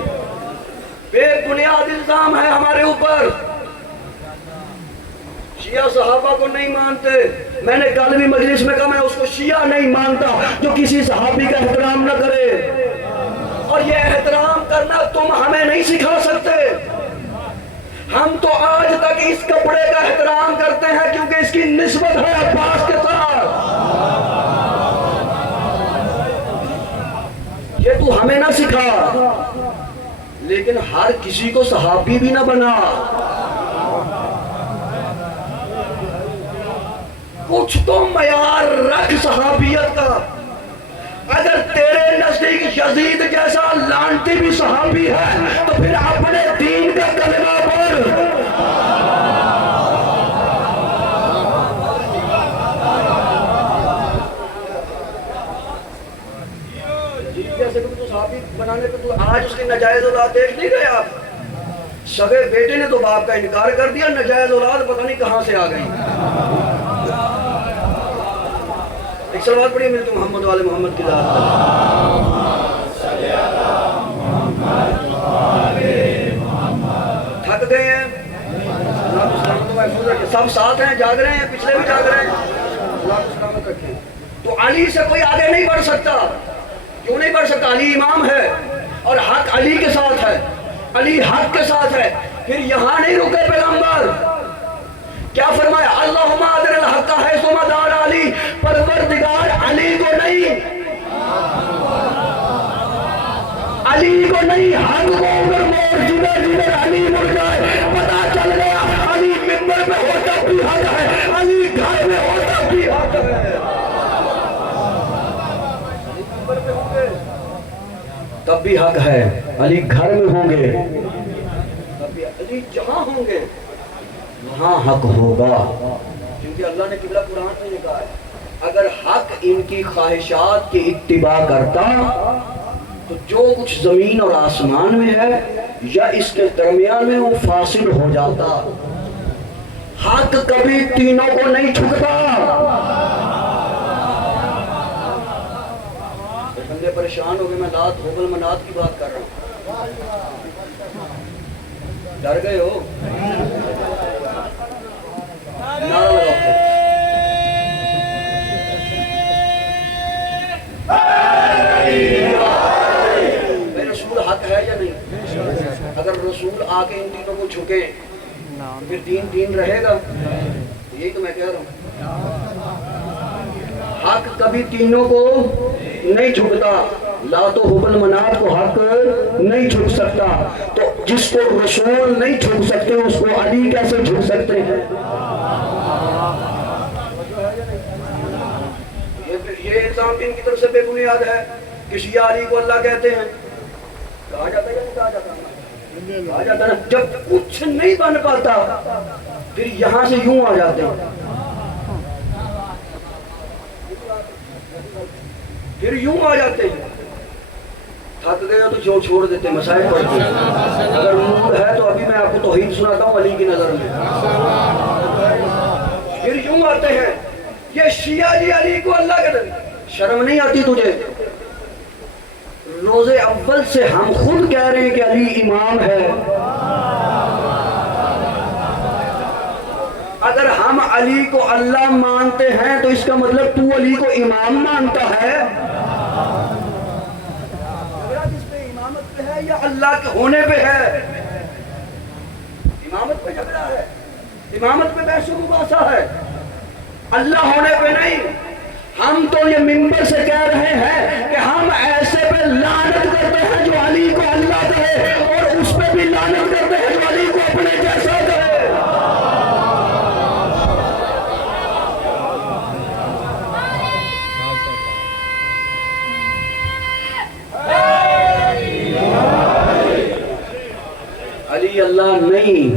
بے بنیاد الزام ہے ہمارے اوپر۔ شیعہ صحابہ کو نہیں مانتے. میں نے کل بھی مجلس میں کہا میں اس کو شیعہ نہیں مانتا جو کسی صحابی کا احترام نہ کرے. اور یہ احترام کرنا تم ہمیں نہیں سکھا سکتے. ہم تو آج تک اس کپڑے کا احترام کرتے ہیں کیونکہ اس کی نسبت ہے عباس کے ساتھ. یہ تو ہمیں نہ سکھا، لیکن ہر کسی کو صحابی بھی نہ بنا. کچھ تو معیار رکھ صحابیت کا. اگر تیرے نزدیک یزید جیسا لعنتی بھی صحابی ہے تو پھر اپنے دین کا کلمہ پڑھ. صحابی بنانے پہ تو آج اس کی نجائز اولاد دیکھ نہیں گئے آپ. سگے بیٹے نے تو باپ کا انکار کر دیا، نجائز اولاد پتہ نہیں کہاں سے آ گئی. ایک صلوات پڑھیے ملت محمد والے محمد کی ذات پر. تھک گئے ہیں، سب ساتھ ہیں، جاگ رہے ہیں، پچھلے بھی جاگ رہے ہیں. اللہ کو سلامت رکھیں. تو علی سے کوئی آگے نہیں بڑھ سکتا. کیوں نہیں بڑھ سکتا؟ علی امام ہے اور حق علی کے ساتھ ہے، علی حق کے ساتھ ہے. پھر یہاں نہیں رکے پیغمبر. کیا فرمایا؟ اللہم ادر الحق حیث مدار علی. پروردگار علی کو نہیں، علی کو نہیں، حق کو ادھر موڑ. جدھر جدھر علی مڑ جائے پتا چل گیا علی منبر میں ہوتا بھی حق ہے، علی گھر میں ہوتا بھی حق ہے. تب بھی حق ہے. علی گھر میں ہوں گے تب بھی، علی جہاں ہوں گے وہاں حق ہوگا. کیونکہ اللہ نے قبلہ قرآن میں کہا ہے اگر حق ان کی خواہشات کی اتباع کرتا تو جو کچھ زمین اور آسمان میں ہے یا اس کے درمیان میں وہ فاصل ہو جاتا. حق کبھی تینوں کو نہیں چھکتا. بندے پریشان ہو گئے، میں لات ہوبل منات کی بات کر رہا ہوں. ڈر گئے ہو؟ نعرہ لگاؤ. میرے رسول حق ہے یا نہیں؟ اگر رسول آ کے ان تینوں کو چھکے پھر دین رہے گا. یہی تو میں کہہ رہا ہوں. حق کبھی تینوں کو نہیں جھکتا. لات و حبل منات کو حق نہیں جھک سکتا. تو جس کو رسول نہیں جھک سکتے اس کو علی کیسے جھک سکتے ہیں؟ یہ الزام ان کی طرف سے بے بنیاد ہے کہ شیعہ علی کو اللہ کہتے ہیں. کہا جاتا ہے یا نہیں کہا جاتا؟ کہا جاتا ہے. جب کچھ نہیں بن پاتا پھر یہاں سے یوں آ جاتے ہیں، پھر یوں آ جاتے ہیں. تھک گئے تو جو چھوڑ دیتے ہیں، مسائل پڑھتے ہیں. اگر موڈ ہے تو ابھی میں آپ کو توحید سناتا ہوں علی کی نظر میں. پھر یوں آتے ہیں یہ شیعہ جی علی کو اللہ کے نبی. شرم نہیں آتی تجھے؟ روز اول سے ہم خود کہہ رہے ہیں کہ علی امام ہے. اگر ہم علی کو اللہ مانتے ہیں تو اس کا مطلب تو علی کو امام مانتا ہے. جس پہ امامت پہ ہے یا اللہ کے ہونے پہ ہے؟ امامت پہ جھگڑا ہے، امامت پہ بحث و مباحثہ ہے، اللہ ہونے پہ نہیں. ہم تو یہ منبر سے کہہ رہے ہیں کہ ہم ایسے پہ لعنت کرتے ہیں جو علی کو اللہ کہے، اور اس پہ بھی لعنت کرتے ہیں جو علی کو اپنے جیسا کہے. علی اللہ نہیں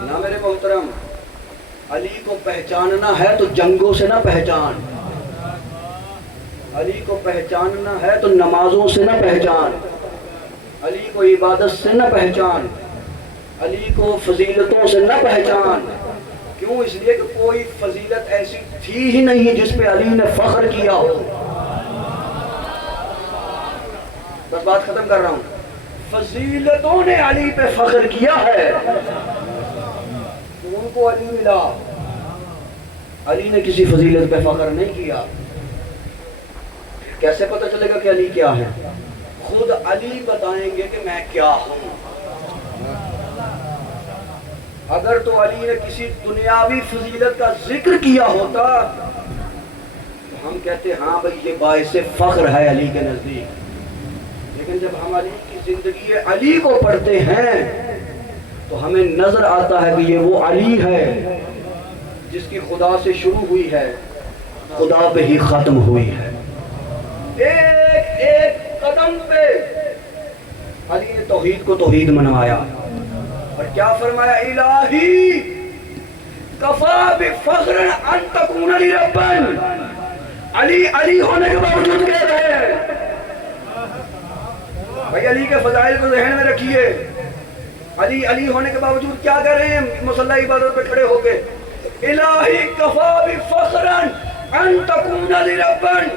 نہ میرے محترم. علی کو پہچاننا ہے تو جنگوں سے نہ پہچان. علی کو پہچاننا ہے تو نمازوں سے نہ پہچان. علی کو عبادت سے نہ پہچان. علی کو فضیلتوں سے نہ پہچان. کیوں؟ اس لیے کہ کوئی فضیلت ایسی تھی ہی نہیں جس پہ علی نے فخر کیا ہو. بس بات ختم کر رہا ہوں. فضیلتوں نے علی پہ فخر کیا ہے. ان کو علی ملا، علی نے کسی فضیلت پہ فخر نہیں کیا. کیسے پتہ چلے گا کہ علی کیا ہے؟ خود علی بتائیں گے کہ میں کیا ہوں. اگر تو علی نے کسی دنیاوی فضیلت کا ذکر کیا ہوتا تو ہم کہتے ہاں بھئی یہ باعث فخر ہے علی کے نزدیک. لیکن جب ہم علی کی زندگی علی کو پڑھتے ہیں تو ہمیں نظر آتا ہے کہ یہ وہ علی ہے جس کی خدا سے شروع ہوئی ہے، خدا پہ ہی ختم ہوئی ہے. ایک ایک قدم پہ علی نے توحید کو توحید منوایا. اور کیا فرمایا؟ الہی کفا بفخر ان تکون لی ربن. علی علی ہونے کے باوجود کہہ رہے ہیں. بھائی علی کے فضائل کو ذہن میں رکھیے. علی علی ہونے کے باوجود کیا کر رہے ہیں مصلی عبادت پہ کھڑے ہو کے؟ الہی کفا بفخر ان تکون لی ربن.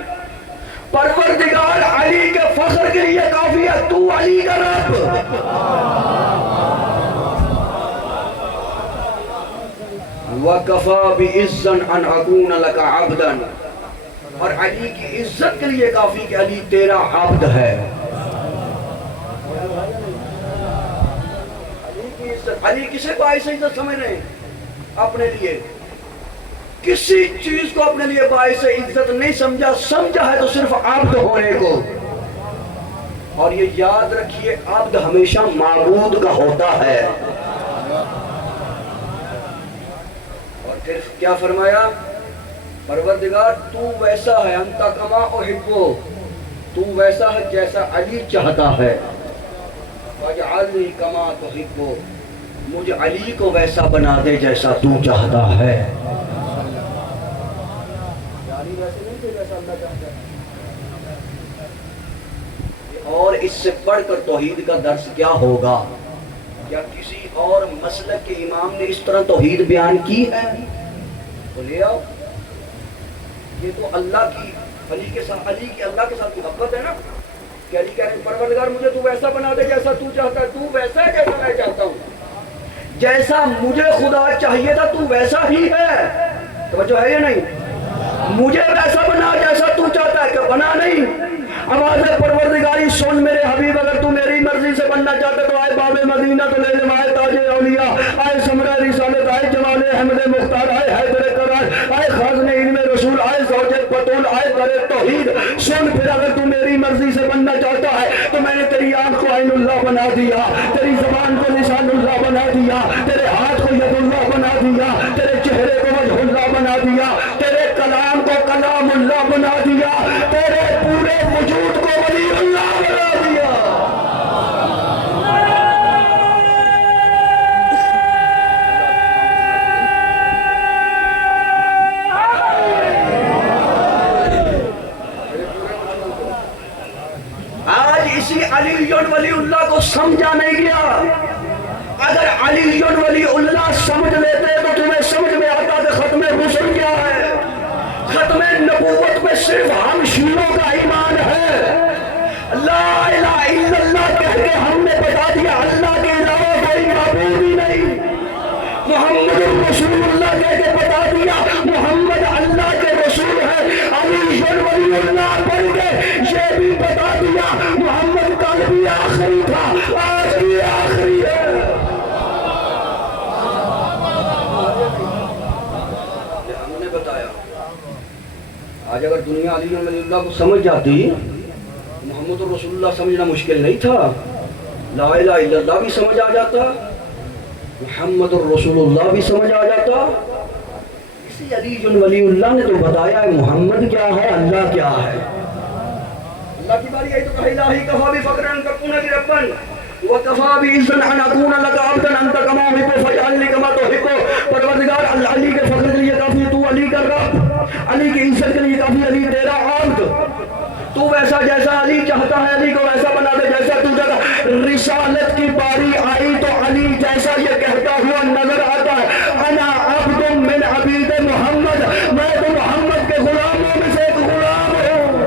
پروردگار علی کے فخر کے لیے کافی ہے تو علی کا رب. وَكَفَى بِعِزًّا أَنْ أَكُونَ لَكَ عَبْدًا. اور علی کی عزت کے لیے کافی کہ علی تیرا عبد ہے. علی کی عزت، علی کسے باعث عزت سمجھ رہے ہیں؟ اپنے لیے. کسی چیز کو اپنے لیے باعث عزت نہیں سمجھا، سمجھا ہے تو صرف عبد ہونے کو. اور یہ یاد رکھیے عبد ہمیشہ معبود کا ہوتا ہے. پھر کیا فرمایا؟ پروردگار تو ویسا ہے، انت کما احبو، تو ویسا ہے جیسا علی چاہتا ہے. واجعلنی کما تحبو، مجھے علی کو ویسا بنا دے جیسا تو چاہتا ہے. علی ویسے نہیں تھے جیسا اللہ چاہتا ہے. اور اس سے بڑھ کر توحید کا درس کیا ہوگا؟ یا کسی اور مسلک کے امام نے اس طرح توحید بیان کی ہے تو لے آؤ. یہ تو اللہ کی علی کے ساتھ، علی کی اللہ کے ساتھ محبت ہے نا کہ علی کہہ رہے ہیں پروردگار مجھے تو ویسا بنا دے جیسا تو چاہتا ہے. تو ویسا ہے جیسا میں چاہتا ہوں. جیسا مجھے خدا چاہیے تھا تو ویسا ہی ہے. توجہ ہے یا نہیں؟ مجھے ویسا بنا جیسا تو چاہتا ہے کہ بنا نہیں. آواز پروردگاری سن میرے حبیب، اگر تو میری مرضی سے بننا چاہتا تو آئے باب مدینہ تو لے لے، آئے تاج اولیاء، آئے ثمرہ رسالت، آئے جمال احمد مختار، آئے حیدر قرار، آئے خازن علم رسول، آئے زوج بطول، آئے در توحید. سن پھر اگر تو میری مرضی سے بننا چاہتا ہے تو میں نے تیری آنکھ کو عین اللہ بنا دیا، تیری زبان کو لسان اللہ بنا دیا، تیرے ہاتھ کو ید اللہ بنا دیا، تیرے چہرے کو وجہ اللہ بنا دیا، تیرے کلام کو کلام اللہ بنا دیا، تیرے پورے وجود کو ولی اللہ بنا دیا. آج اسی علی ولی اللہ کو سمجھا نہیں گیا. اگر علی ولی اللہ سمجھ لیتے تو تمہیں سمجھ میں آتا کہ ختم رسل کیا ہے. ختم نبوت میں صرف ہم شیعوں کا ایمان ہے. لا الہ الا اللہ کہہ کے ہم نے بتا دیا اللہ کے علاوہ کوئی معبود ہی نہیں. محمد رسول اللہ کہہ کے بتا دیا محمد اللہ کے رسول ہے. علی ولی اللہ پڑھ کے یہ بھی بتا دیا محمد کل بھی آخری تھا، آج بھی آخری ہے. ہم نے بتایا آج اگر دنیا علی ولی اللہ کو سمجھ جاتی، محمد رسول اللہ سمجھنا مشکل نہیں تھا. لا الہ الا اللہ بھی سمجھ آ جاتا، محمد رسول اللہ بھی سمجھ آ جاتا. اسی علی ولی اللہ نے تو بتایا ہے محمد کیا ہے، اللہ کیا ہے. اللہ کی باری آئی تو کہا الہی کفا بفخر ان تکون لی ربن وکفا بعزا ان اکون لک عبدا انت کما احب فاجعلنی کما تحب. پروردگار علی کے فخر کے لیے کافی تو علی کا رب، علی کی عزت کے لیے کافی علی تیرا عبد. تو ویسا جیسا علی چاہتا ہے علی کو ویسا بنا دے جیسا تو چاہتا. رسالت کی باری آئی تو علی جیسا یہ کہتا ہوا نظر آتا ہے انا عبد من عبید محمد، میں تو محمد کے غلاموں میں سے ایک غلام ہوں.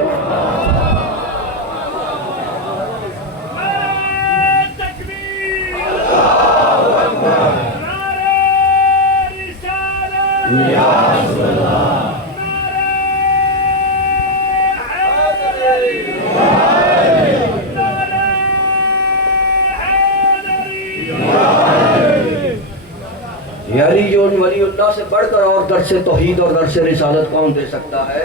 یہ علی جو ولی اللہ سے بڑھ کر اور درس توحید اور درس رسالت کون دے سکتا ہے؟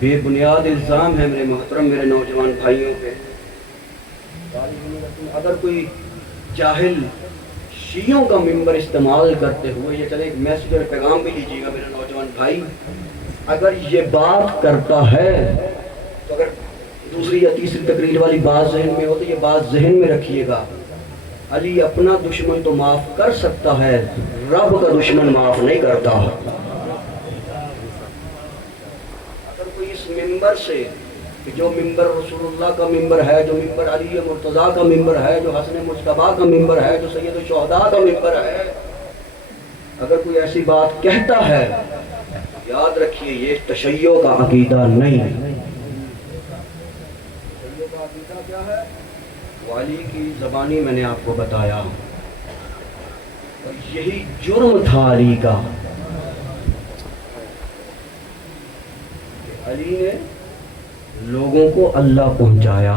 بے بنیاد الزام ہے میرے محترم میرے نوجوان بھائیوں کے. اگر کوئی جاہل شیعوں کا ممبر استعمال کرتے ہوئے، یہ چلے ایک میسج اور پیغام بھی لیجیے گا میرے نوجوان بھائی، اگر یہ بات کرتا ہے تو اگر دوسری یا تیسری تقریر والی بات ذہن میں ہو تو یہ بات ذہن میں رکھیے گا، علی اپنا دشمن تو معاف کر سکتا ہے، رب کا دشمن معاف نہیں کرتا. اگر کوئی اس ممبر سے، جو ممبر رسول اللہ کا ممبر ہے، جو ممبر علی مرتضیٰ کا ممبر ہے، جو حسن مجتبیٰ کا ممبر ہے، جو سید الشہداء کا ممبر ہے، اگر کوئی ایسی بات کہتا ہے، یاد رکھیے یہ تشیع کا عقیدہ نہیں. تشیع کا عقیدہ کیا ہے؟ علی کی زبانی میں نے آپ کو بتایا، اور یہی جرم تھا علی کا. علی نے لوگوں کو اللہ پہنچایا،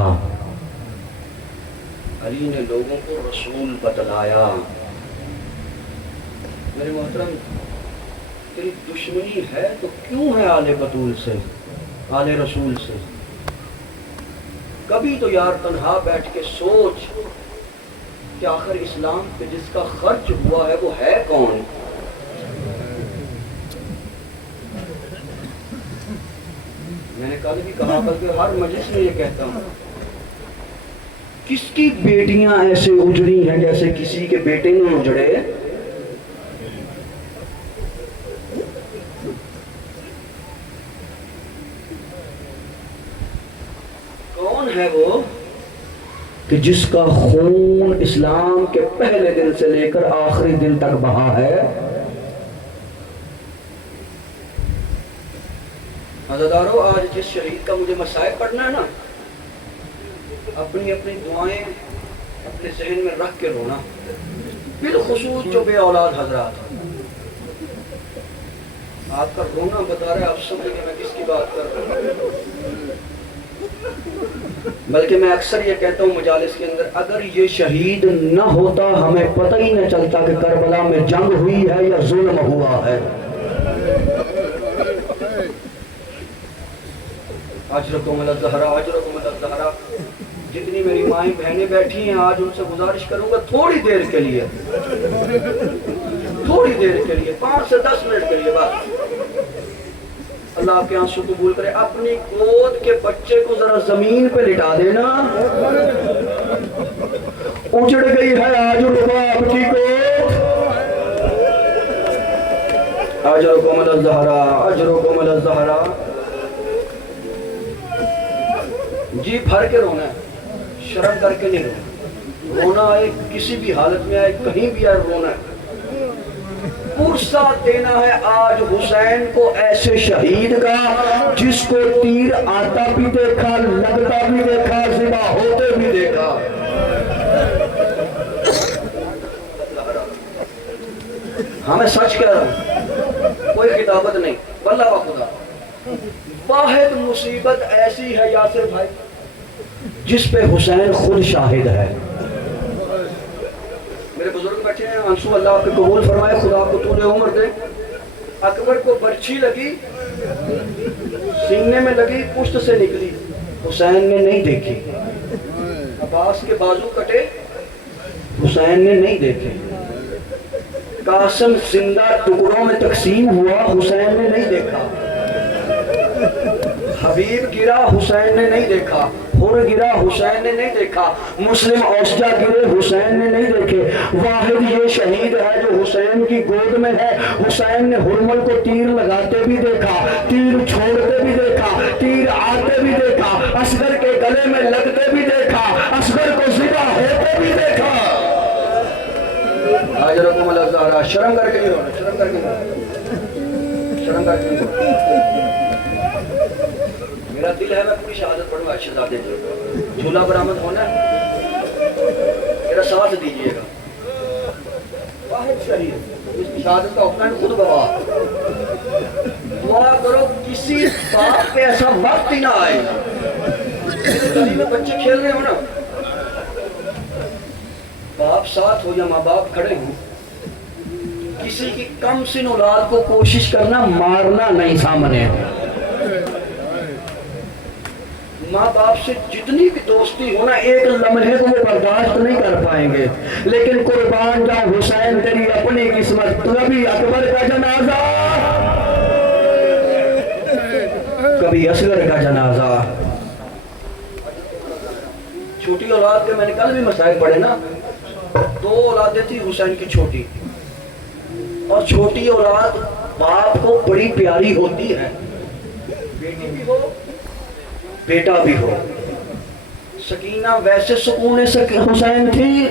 علی نے لوگوں کو رسول بتلایا. میرے محترم، تیری دشمنی ہے تو کیوں ہے آل بطول سے، آل رسول سے؟ کبھی تو یار تنہا بیٹھ کے سوچ کہ آخر اسلام پہ جس کا خرچ ہوا ہے وہ ہے کون؟ میں نے کل بھی کہا، بلکہ ہر مجلس میں یہ کہتا ہوں، کس کی بیٹیاں ایسے اجڑی ہیں جیسے کسی کے بیٹے نہ اجڑے؟ کون ہے وہ کہ جس کا خون اسلام کے پہلے دن سے لے کر آخری دن تک بہا ہے؟ عزادارو، آج جس شہید کا مجھے مصائب پڑھنا ہے نا، اپنی اپنی دعائیں اپنے ذہن میں رکھ کے رونا، بالخصوص جو بے اولاد حضرات. آپ کا رونا بتا رہا ہے، آپ سمجھیں کہ میں کس کی بات کر رہا ہوں. بلکہ میں اکثر یہ کہتا ہوں مجالس کے اندر، اگر یہ شہید نہ ہوتا ہمیں پتہ ہی نہ چلتا کہ کربلا میں جنگ ہوئی ہے یا ظلم ہوا ہے. اجرکم الزہرا، اجرکم الزہرا. جتنی میری مائیں بہنیں بیٹھی ہیں، آج ان سے گزارش کروں گا تھوڑی دیر کے لیے، تھوڑی دیر کے لیے، 5 سے 10 منٹ کے لیے بس، اللہ آپ کے آنسو قبول کرے، اپنی گود کے بچے کو ذرا زمین پہ لٹا دینا. اجڑ گئی ہے آج ربا آپ کی گود. اجرکم الزہرا، اجرکم الزہرا. جی بھر کے رونا ہے، شرم کر کے نہیں رونا. رونا آئے کسی بھی حالت میں آئے، کہیں بھی آئے، رونا ہے. پرسہ دینا ہے آج حسین کو ایسے شہید کا جس کو تیر آتا بھی دیکھا، لگتا بھی دیکھا، ذبح ہوتے بھی دیکھا. ہاں میں سچ کہہ رہا ہوں، کوئی خطابت نہیں، واللہ و خدا. واحد مصیبت ایسی ہے یاسر بھائی جس پہ حسین خود شاہد ہے. میرے بزرگ بیٹھے ہیں، آنسو اللہ آپ کے قبول فرمائے، خدا آپ کو طول عمر دے. اکبر کو برچھی لگی، سینے میں لگی، پشت سے نکلی، حسین نے نہیں دیکھی. عباس کے بازو کٹے، حسین نے نہیں دیکھے. قاسم زندہ ٹکڑوں میں تقسیم ہوا، حسین نے نہیں دیکھا. حبیب گرا، حسین نے نہیں دیکھا. حر گرا، حسین نے نہیں دیکھا. مسلم اوسجا گرے، حسین نے نہیں دیکھے. واحد یہ شہید ہے جو حسین کی گود میں ہے. حسین نے حرمل کو تیر لگاتے بھی دیکھا، تیر چھوڑتے بھی دیکھا، تیر آتے بھی دیکھا، اصغر کے گلے میں لگتے بھی دیکھا، اصغر کو ذبح ہوتے بھی دیکھا. اجرکم الزہرا. شرم کر کے نہیں رونا، شرم کر کے نہیں رونا، شرم کر کے نہیں رونا. میرا دل ہے میں پوری شہادت پڑھوں شہزادے کی. جھولا برآمد ہونا ہے، میرا ساتھ دیجیے گا. واحد شہید، اس کی شہادت کا حکم خود گواہ. دعا کرو کسی باپ پہ ایسا وقت ہی نہ آئے. گلی میں بچے کھیل رہے ہو نا, باپ ساتھ ہو یا ماں باپ کھڑے ہوں, کسی کی کم سن اولاد کو کوشش کرنا مارنا نہیں سامنے. ماں باپ سے جتنی بھی دوستی ہونا ایک لمحے کو وہ برداشت نہیں کر پائیں گے, لیکن قربان جاؤ حسین تیری اپنی قسمت, کبھی اکبر کا جنازہ کبھی اصغر کا جنازہ. چھوٹی اولاد کے میں نے کل بھی مسائل پڑھے نا, 2 اولادیں تھی حسین کی چھوٹی, اور چھوٹی اولاد باپ کو بڑی پیاری ہوتی ہے, بیٹی بھی ہو بیٹا بھی ہو. سکینہ ویسے سکون حسین تھی,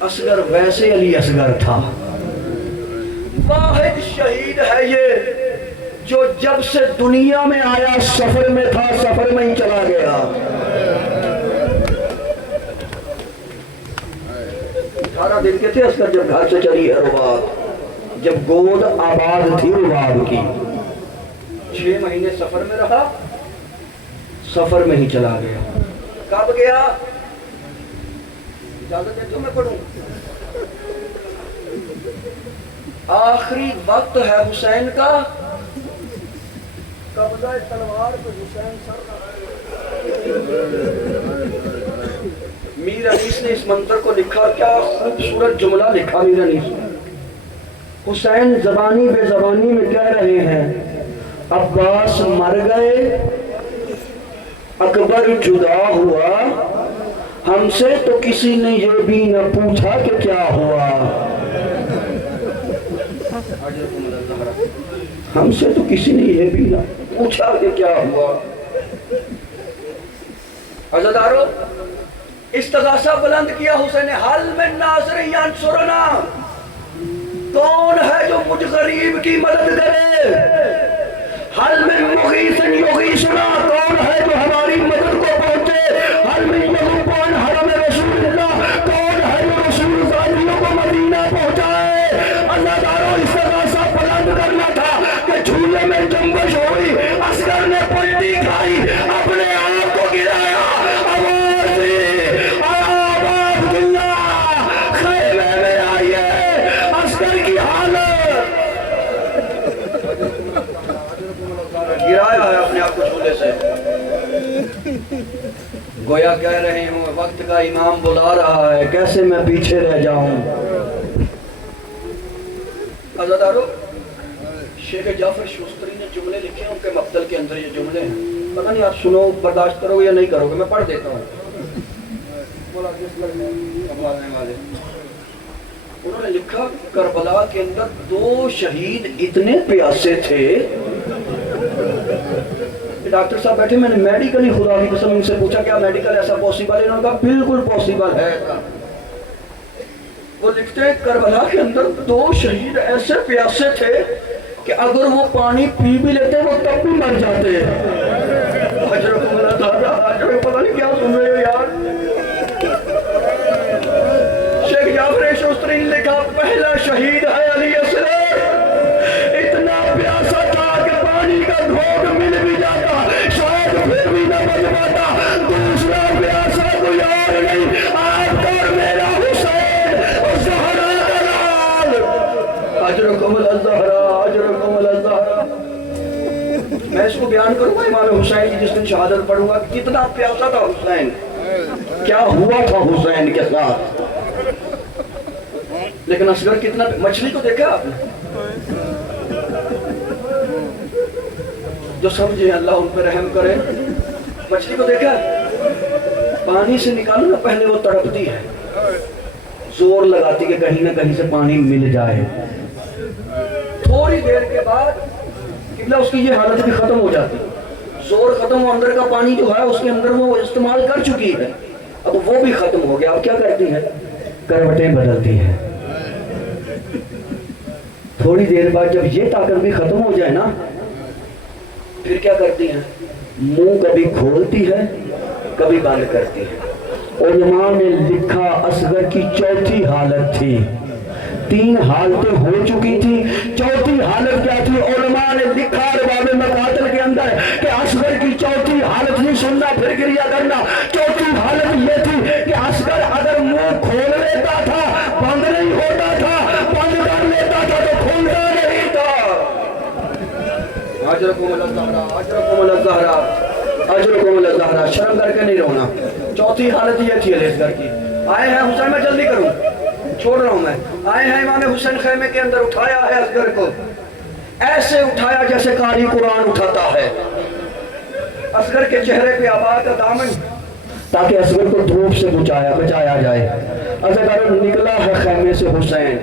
اصغر ویسے علی اصغر تھا. واحد شہید ہے یہ جو جب سے دنیا میں آیا سفر میں تھا, سفر میں ہی چلا گیا. 18 دن کے تھے اصغر جب گھر سے چلی ہے رباب, جب گود آباد تھی رباب کی. 6 مہینے سفر میں رہا, سفر میں ہی چلا گیا. کب گیا؟ اجازت ہے تو میں پڑھوں. آخری وقت ہے حسین کا, قبضہ تلوار پہ حسین سر رہا. میر انیس نے اس منظر کو لکھا, کیا خوبصورت جملہ لکھا میر انیس نے. حسین زبانی بے زبانی میں کہہ رہے ہیں, عباس مر گئے, اکبر جدا ہوا, ہم سے تو کسی نے یہ بھی نہ پوچھا کہ کیا ہوا. ہم سے تو کسی نے یہ بھی نہ پوچھا کہ کیا ہوا. عزادارو, استغاثہ بلند کیا حسین, حل من ناصر ینصرنا, کون ہے جو مجھ غریب کی مدد کرے. حل من مغیث یغیثنا, کون ہے جو ہماری مدد کو پہنچے. حل من یغوب عن حرم رسول اللہ, کون ہے جو رسول غازیوں کو مدینہ پہنچائے. عزادارو, استغاثہ بلند کرنا تھا کہ جھولے میں جنبش ہوئی, اصغر نے پلٹی کھائی, اپنے آپ کو گرایا, آواز دی, آباد اللہ خیمے میں آئیے. اصغر کی حالت گرایا ہے اپنے آپ کو جھولے سے. گویا کہہ رہے ہوں وقت کا امام بلا رہا ہے, کیسے میں پیچھے رہ جاؤں. عزادارو, شیخ جعفر شوستری نے جملے لکھے ہیں, ان کے مقتل کے اندر یہ جملے ہیں. پتہ نہیں آپ سنو, برداشت کرو یا نہیں کرو گے, میں پڑھ دیتا ہوں. انہوں نے لکھا, کربلا کے اندر 2 شہید اتنے پیاسے تھے. ڈاکٹر صاحب بیٹھے, میں نے میڈیکلی خدا کی قسم ان سے پوچھا کیا میڈیکل ایسا پاسبل ہے. انہوں نے کہا بالکل پاسبل ہے. وہ لکھتے ہیں کربلا کے اندر 2 شہید ایسے پیاسے تھے کہ اگر وہ پانی پی بھی لیتے وہ تب بھی مر جاتے. حضرت اللہ تعالیٰ, پتہ نہیں کیا سن رہے ہو یار. شیخ جعفر شوستری نے لکھا, پہلا شہید ہے علی اصغر, اتنا پیاسا تھا کہ پانی کا گھونٹ مل بھی جاتا شاید پھر بھی نہ بچ پاتا. دوسرا پیاسا کوئی اور نہیں, آپ کا اور میرا حسین اور زہرا کا لال. اجرکم الزہرا, اجرکم الزہرا. میں اس کو بیان کروں گا امام حسین کی جس دن شہادت پڑھوں گا, کتنا پیاسا تھا حسین, کیا ہوا تھا حسین کے ساتھ. لیکن اصغر کتنا, مچھلی کو دیکھا آپ نے, جو سمجھے اللہ ان پہ رحم کرے. مچھلی کو دیکھا, پانی سے نکالو نا پہلے وہ تڑپتی ہے, زور لگاتی کہ کہیں نہ کہیں سے پانی مل جائے. تھوڑی دیر کے بعد قبلہ اس کی یہ حالت بھی ختم ہو جاتی, زور ختم ہو, اندر کا پانی جو ہے اس کے اندر وہ استعمال کر چکی ہے, اب وہ بھی ختم ہو گیا. اب کیا کرتی ہے, کروٹیں بدلتی ہے. تھوڑی دیر بعد جب یہ طاقت بھی ختم ہو جائے نا, پھر کیا کرتی ہیں, منہ کبھی کھولتی ہے کبھی بند کرتی ہے. علماء نے لکھا اصغر کی چوتھی حالت تھی، 3 حالتیں ہو چکی تھی، چوتھی حالت کیا تھی؟ علماء نے لکھا ارباب مقاتل کے اندر کہ اصغر کی چوتھی حالت نہیں سننا پھر گریا کرنا، چوتھی حالت یہ تھی کہ اصغر اگر منہ کھول لیتا تھا بند نہیں ہوتا تھا، بند کر لیتا تھا تو کھلتا نہیں تھا۔ اجرکم اللہ زہرا، اجرکم اللہ زہرا، اجرکم اللہ زہرا، شرم کر کے نہیں رونا۔ چوتھی حالت یہ تھی اصغر کی۔ آئے ہیں حسین، میں جلدی کروں، چھوڑ رہا ہوں میں، آئے ہیں امام حسین خیمے کے اندر، اٹھایا ہے اصغر کو، ایسے اٹھایا جیسے قاری قرآن اٹھاتا ہے، اصغر کے چہرے پہ آبا کا دامن، تاکہ اصغر کو دھوپ سے بچایا جائے۔ اصغر نکلا ہے خیمے سے حسین،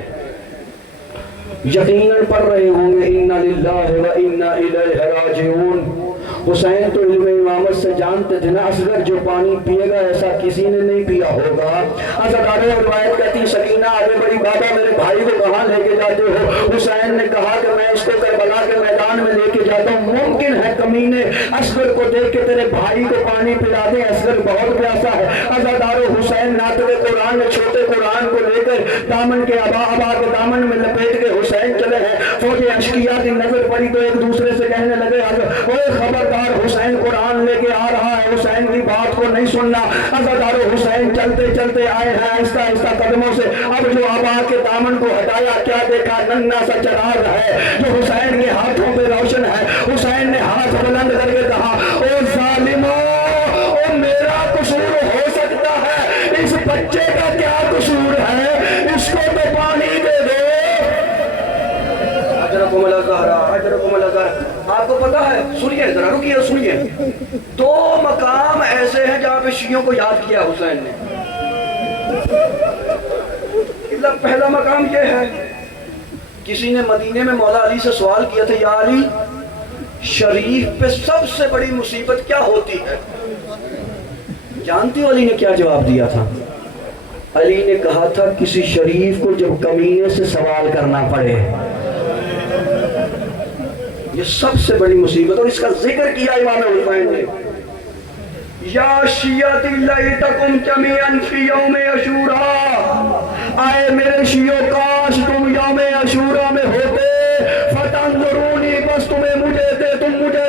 یقیناً پڑھ رہے ہوں گے اِنَّ لِلَّهِ وَإِنَّ إِلَيْهِ رَاجِعُونَ۔ حسین تو علم امامت سے جانتے تھے نا، اصغر جو پانی پیے گا ایسا کسی نے نہیں پیا ہوگا۔ اصغر روایت کہتی سکینہ آگے بڑی، بابا میرے بھائی کو کہاں لے کے جاتے ہو؟ حسین نے کہا کہ میں اس کو کربلا کے میدان میں لے کے جاتا ہوں، ممکن ہے کمینے اصغر کو دیکھ کے تیرے بھائی کو پانی پلا دیں، اصغر بہت پیاسا ہے۔ اصغر حسین ناطق قرآن نے چھوٹے قرآن کو لے کر دامن کے ابا کے دامن میں لپیٹ کے حسین چلے ہیں۔ فوج اشقیاء کی نظر پڑی تو ایک دوسرے سے کہنے لگے اوے خبردار، حسین قرآن لے کے آ رہا ہے، حسین کی بات کو نہیں سننا۔ عزادار حسین چلتے چلتے آئے ہیں آہستہ آہستہ قدموں سے، اب جو آبا کے دامن کو ہٹایا کیا دیکھا؟ ننھا سا چراغ ہے جو حسین کے ہاتھوں پہ روشن ہے۔ حسین نے ہاتھ بلند کر کے کہا او ظالمو، او میرا قصور ہو سکتا ہے، اس بچے کا کیا قصور ہے؟ اس کو تو پانی دے دو۔ اجرکم اللہ زہرا، اجرکم اللہ زہرا۔ آپ کو پتا ہے، سنیے ذرا، رکیے سنیے، 2 مقام ایسے ہیں جہاں پہ شیعوں کو یاد کیا حسین نے۔ پہلا مقام یہ ہے، کسی نے مدینے میں مولا علی سے سوال کیا تھا، یا علی شریف پہ سب سے بڑی مصیبت کیا ہوتی ہے؟ جانتی ہو علی نے کیا جواب دیا تھا؟ علی نے کہا تھا کسی شریف کو جب کمینے سے سوال کرنا پڑے، یہ سب سے بڑی مصیبت، اور اس کا ذکر کیا امام حسین نے، یا شیعت لیتکم جمیعا فی یوم عاشورا، آئے میرے شیعو کاش تم یوم عاشورا میں ہوتے، فتنظرونی، بس تم مجھے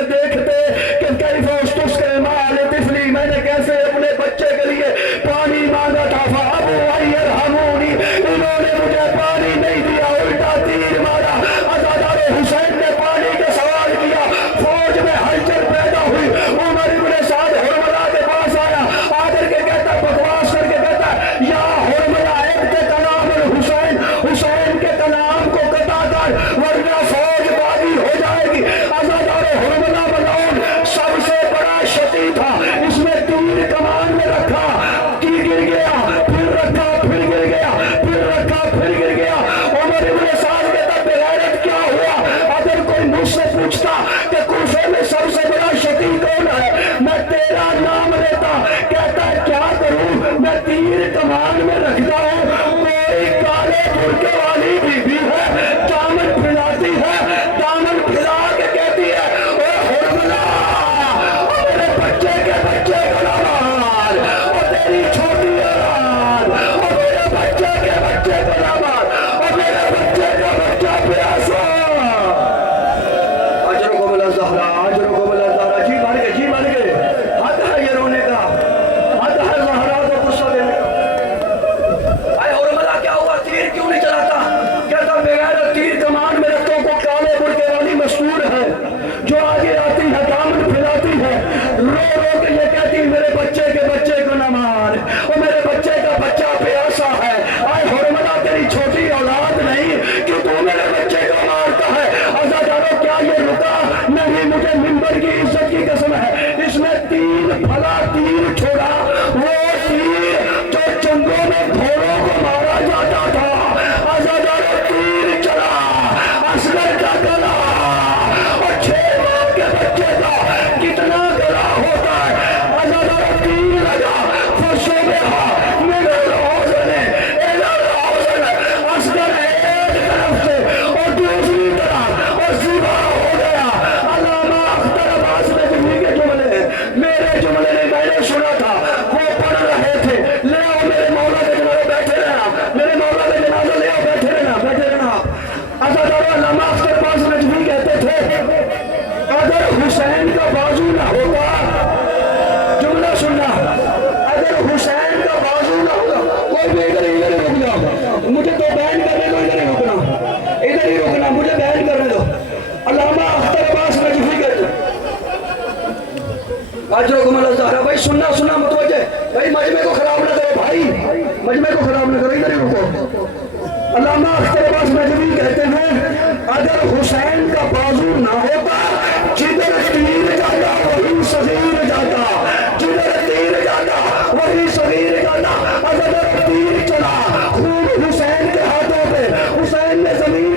دیکھتے کہ کیف استسقی مال طفلی، میں نے کیسے اپنے بچے کے لیے پانی مانگا تھا، فابوا ان یرحمونی، انہوں نے مجھے پانی نہیں دیا، الٹا تیر مارا۔ عزادار حسین نے پانی کے سوال کیا، فوج میں ہلچل پیدا ہوئی، عمر ابن سعد حرملہ کے پاس آیا، آکر کے کہتا، بکواس کر کے کہتا، یا حرملہ ابتک نام الحسین، حسین کے بھائی سننا سننا متوجہ بھائی، مجمع کو خراب نہ کرے بھائی، مجمع کو خراب نہ کرے، ادھر ہی رکو۔ علامہ اختر عباس نجوی کہتے ہیں اگر حسین کا بازو نہ ہوتا جدھر تیر جاتا وہی صغیر جاتا، جدھر تیر جاتا وہی صغیر جاتا۔ اگر تیر چلا خوب حسین کے ہاتھوں پہ، حسین نے زمین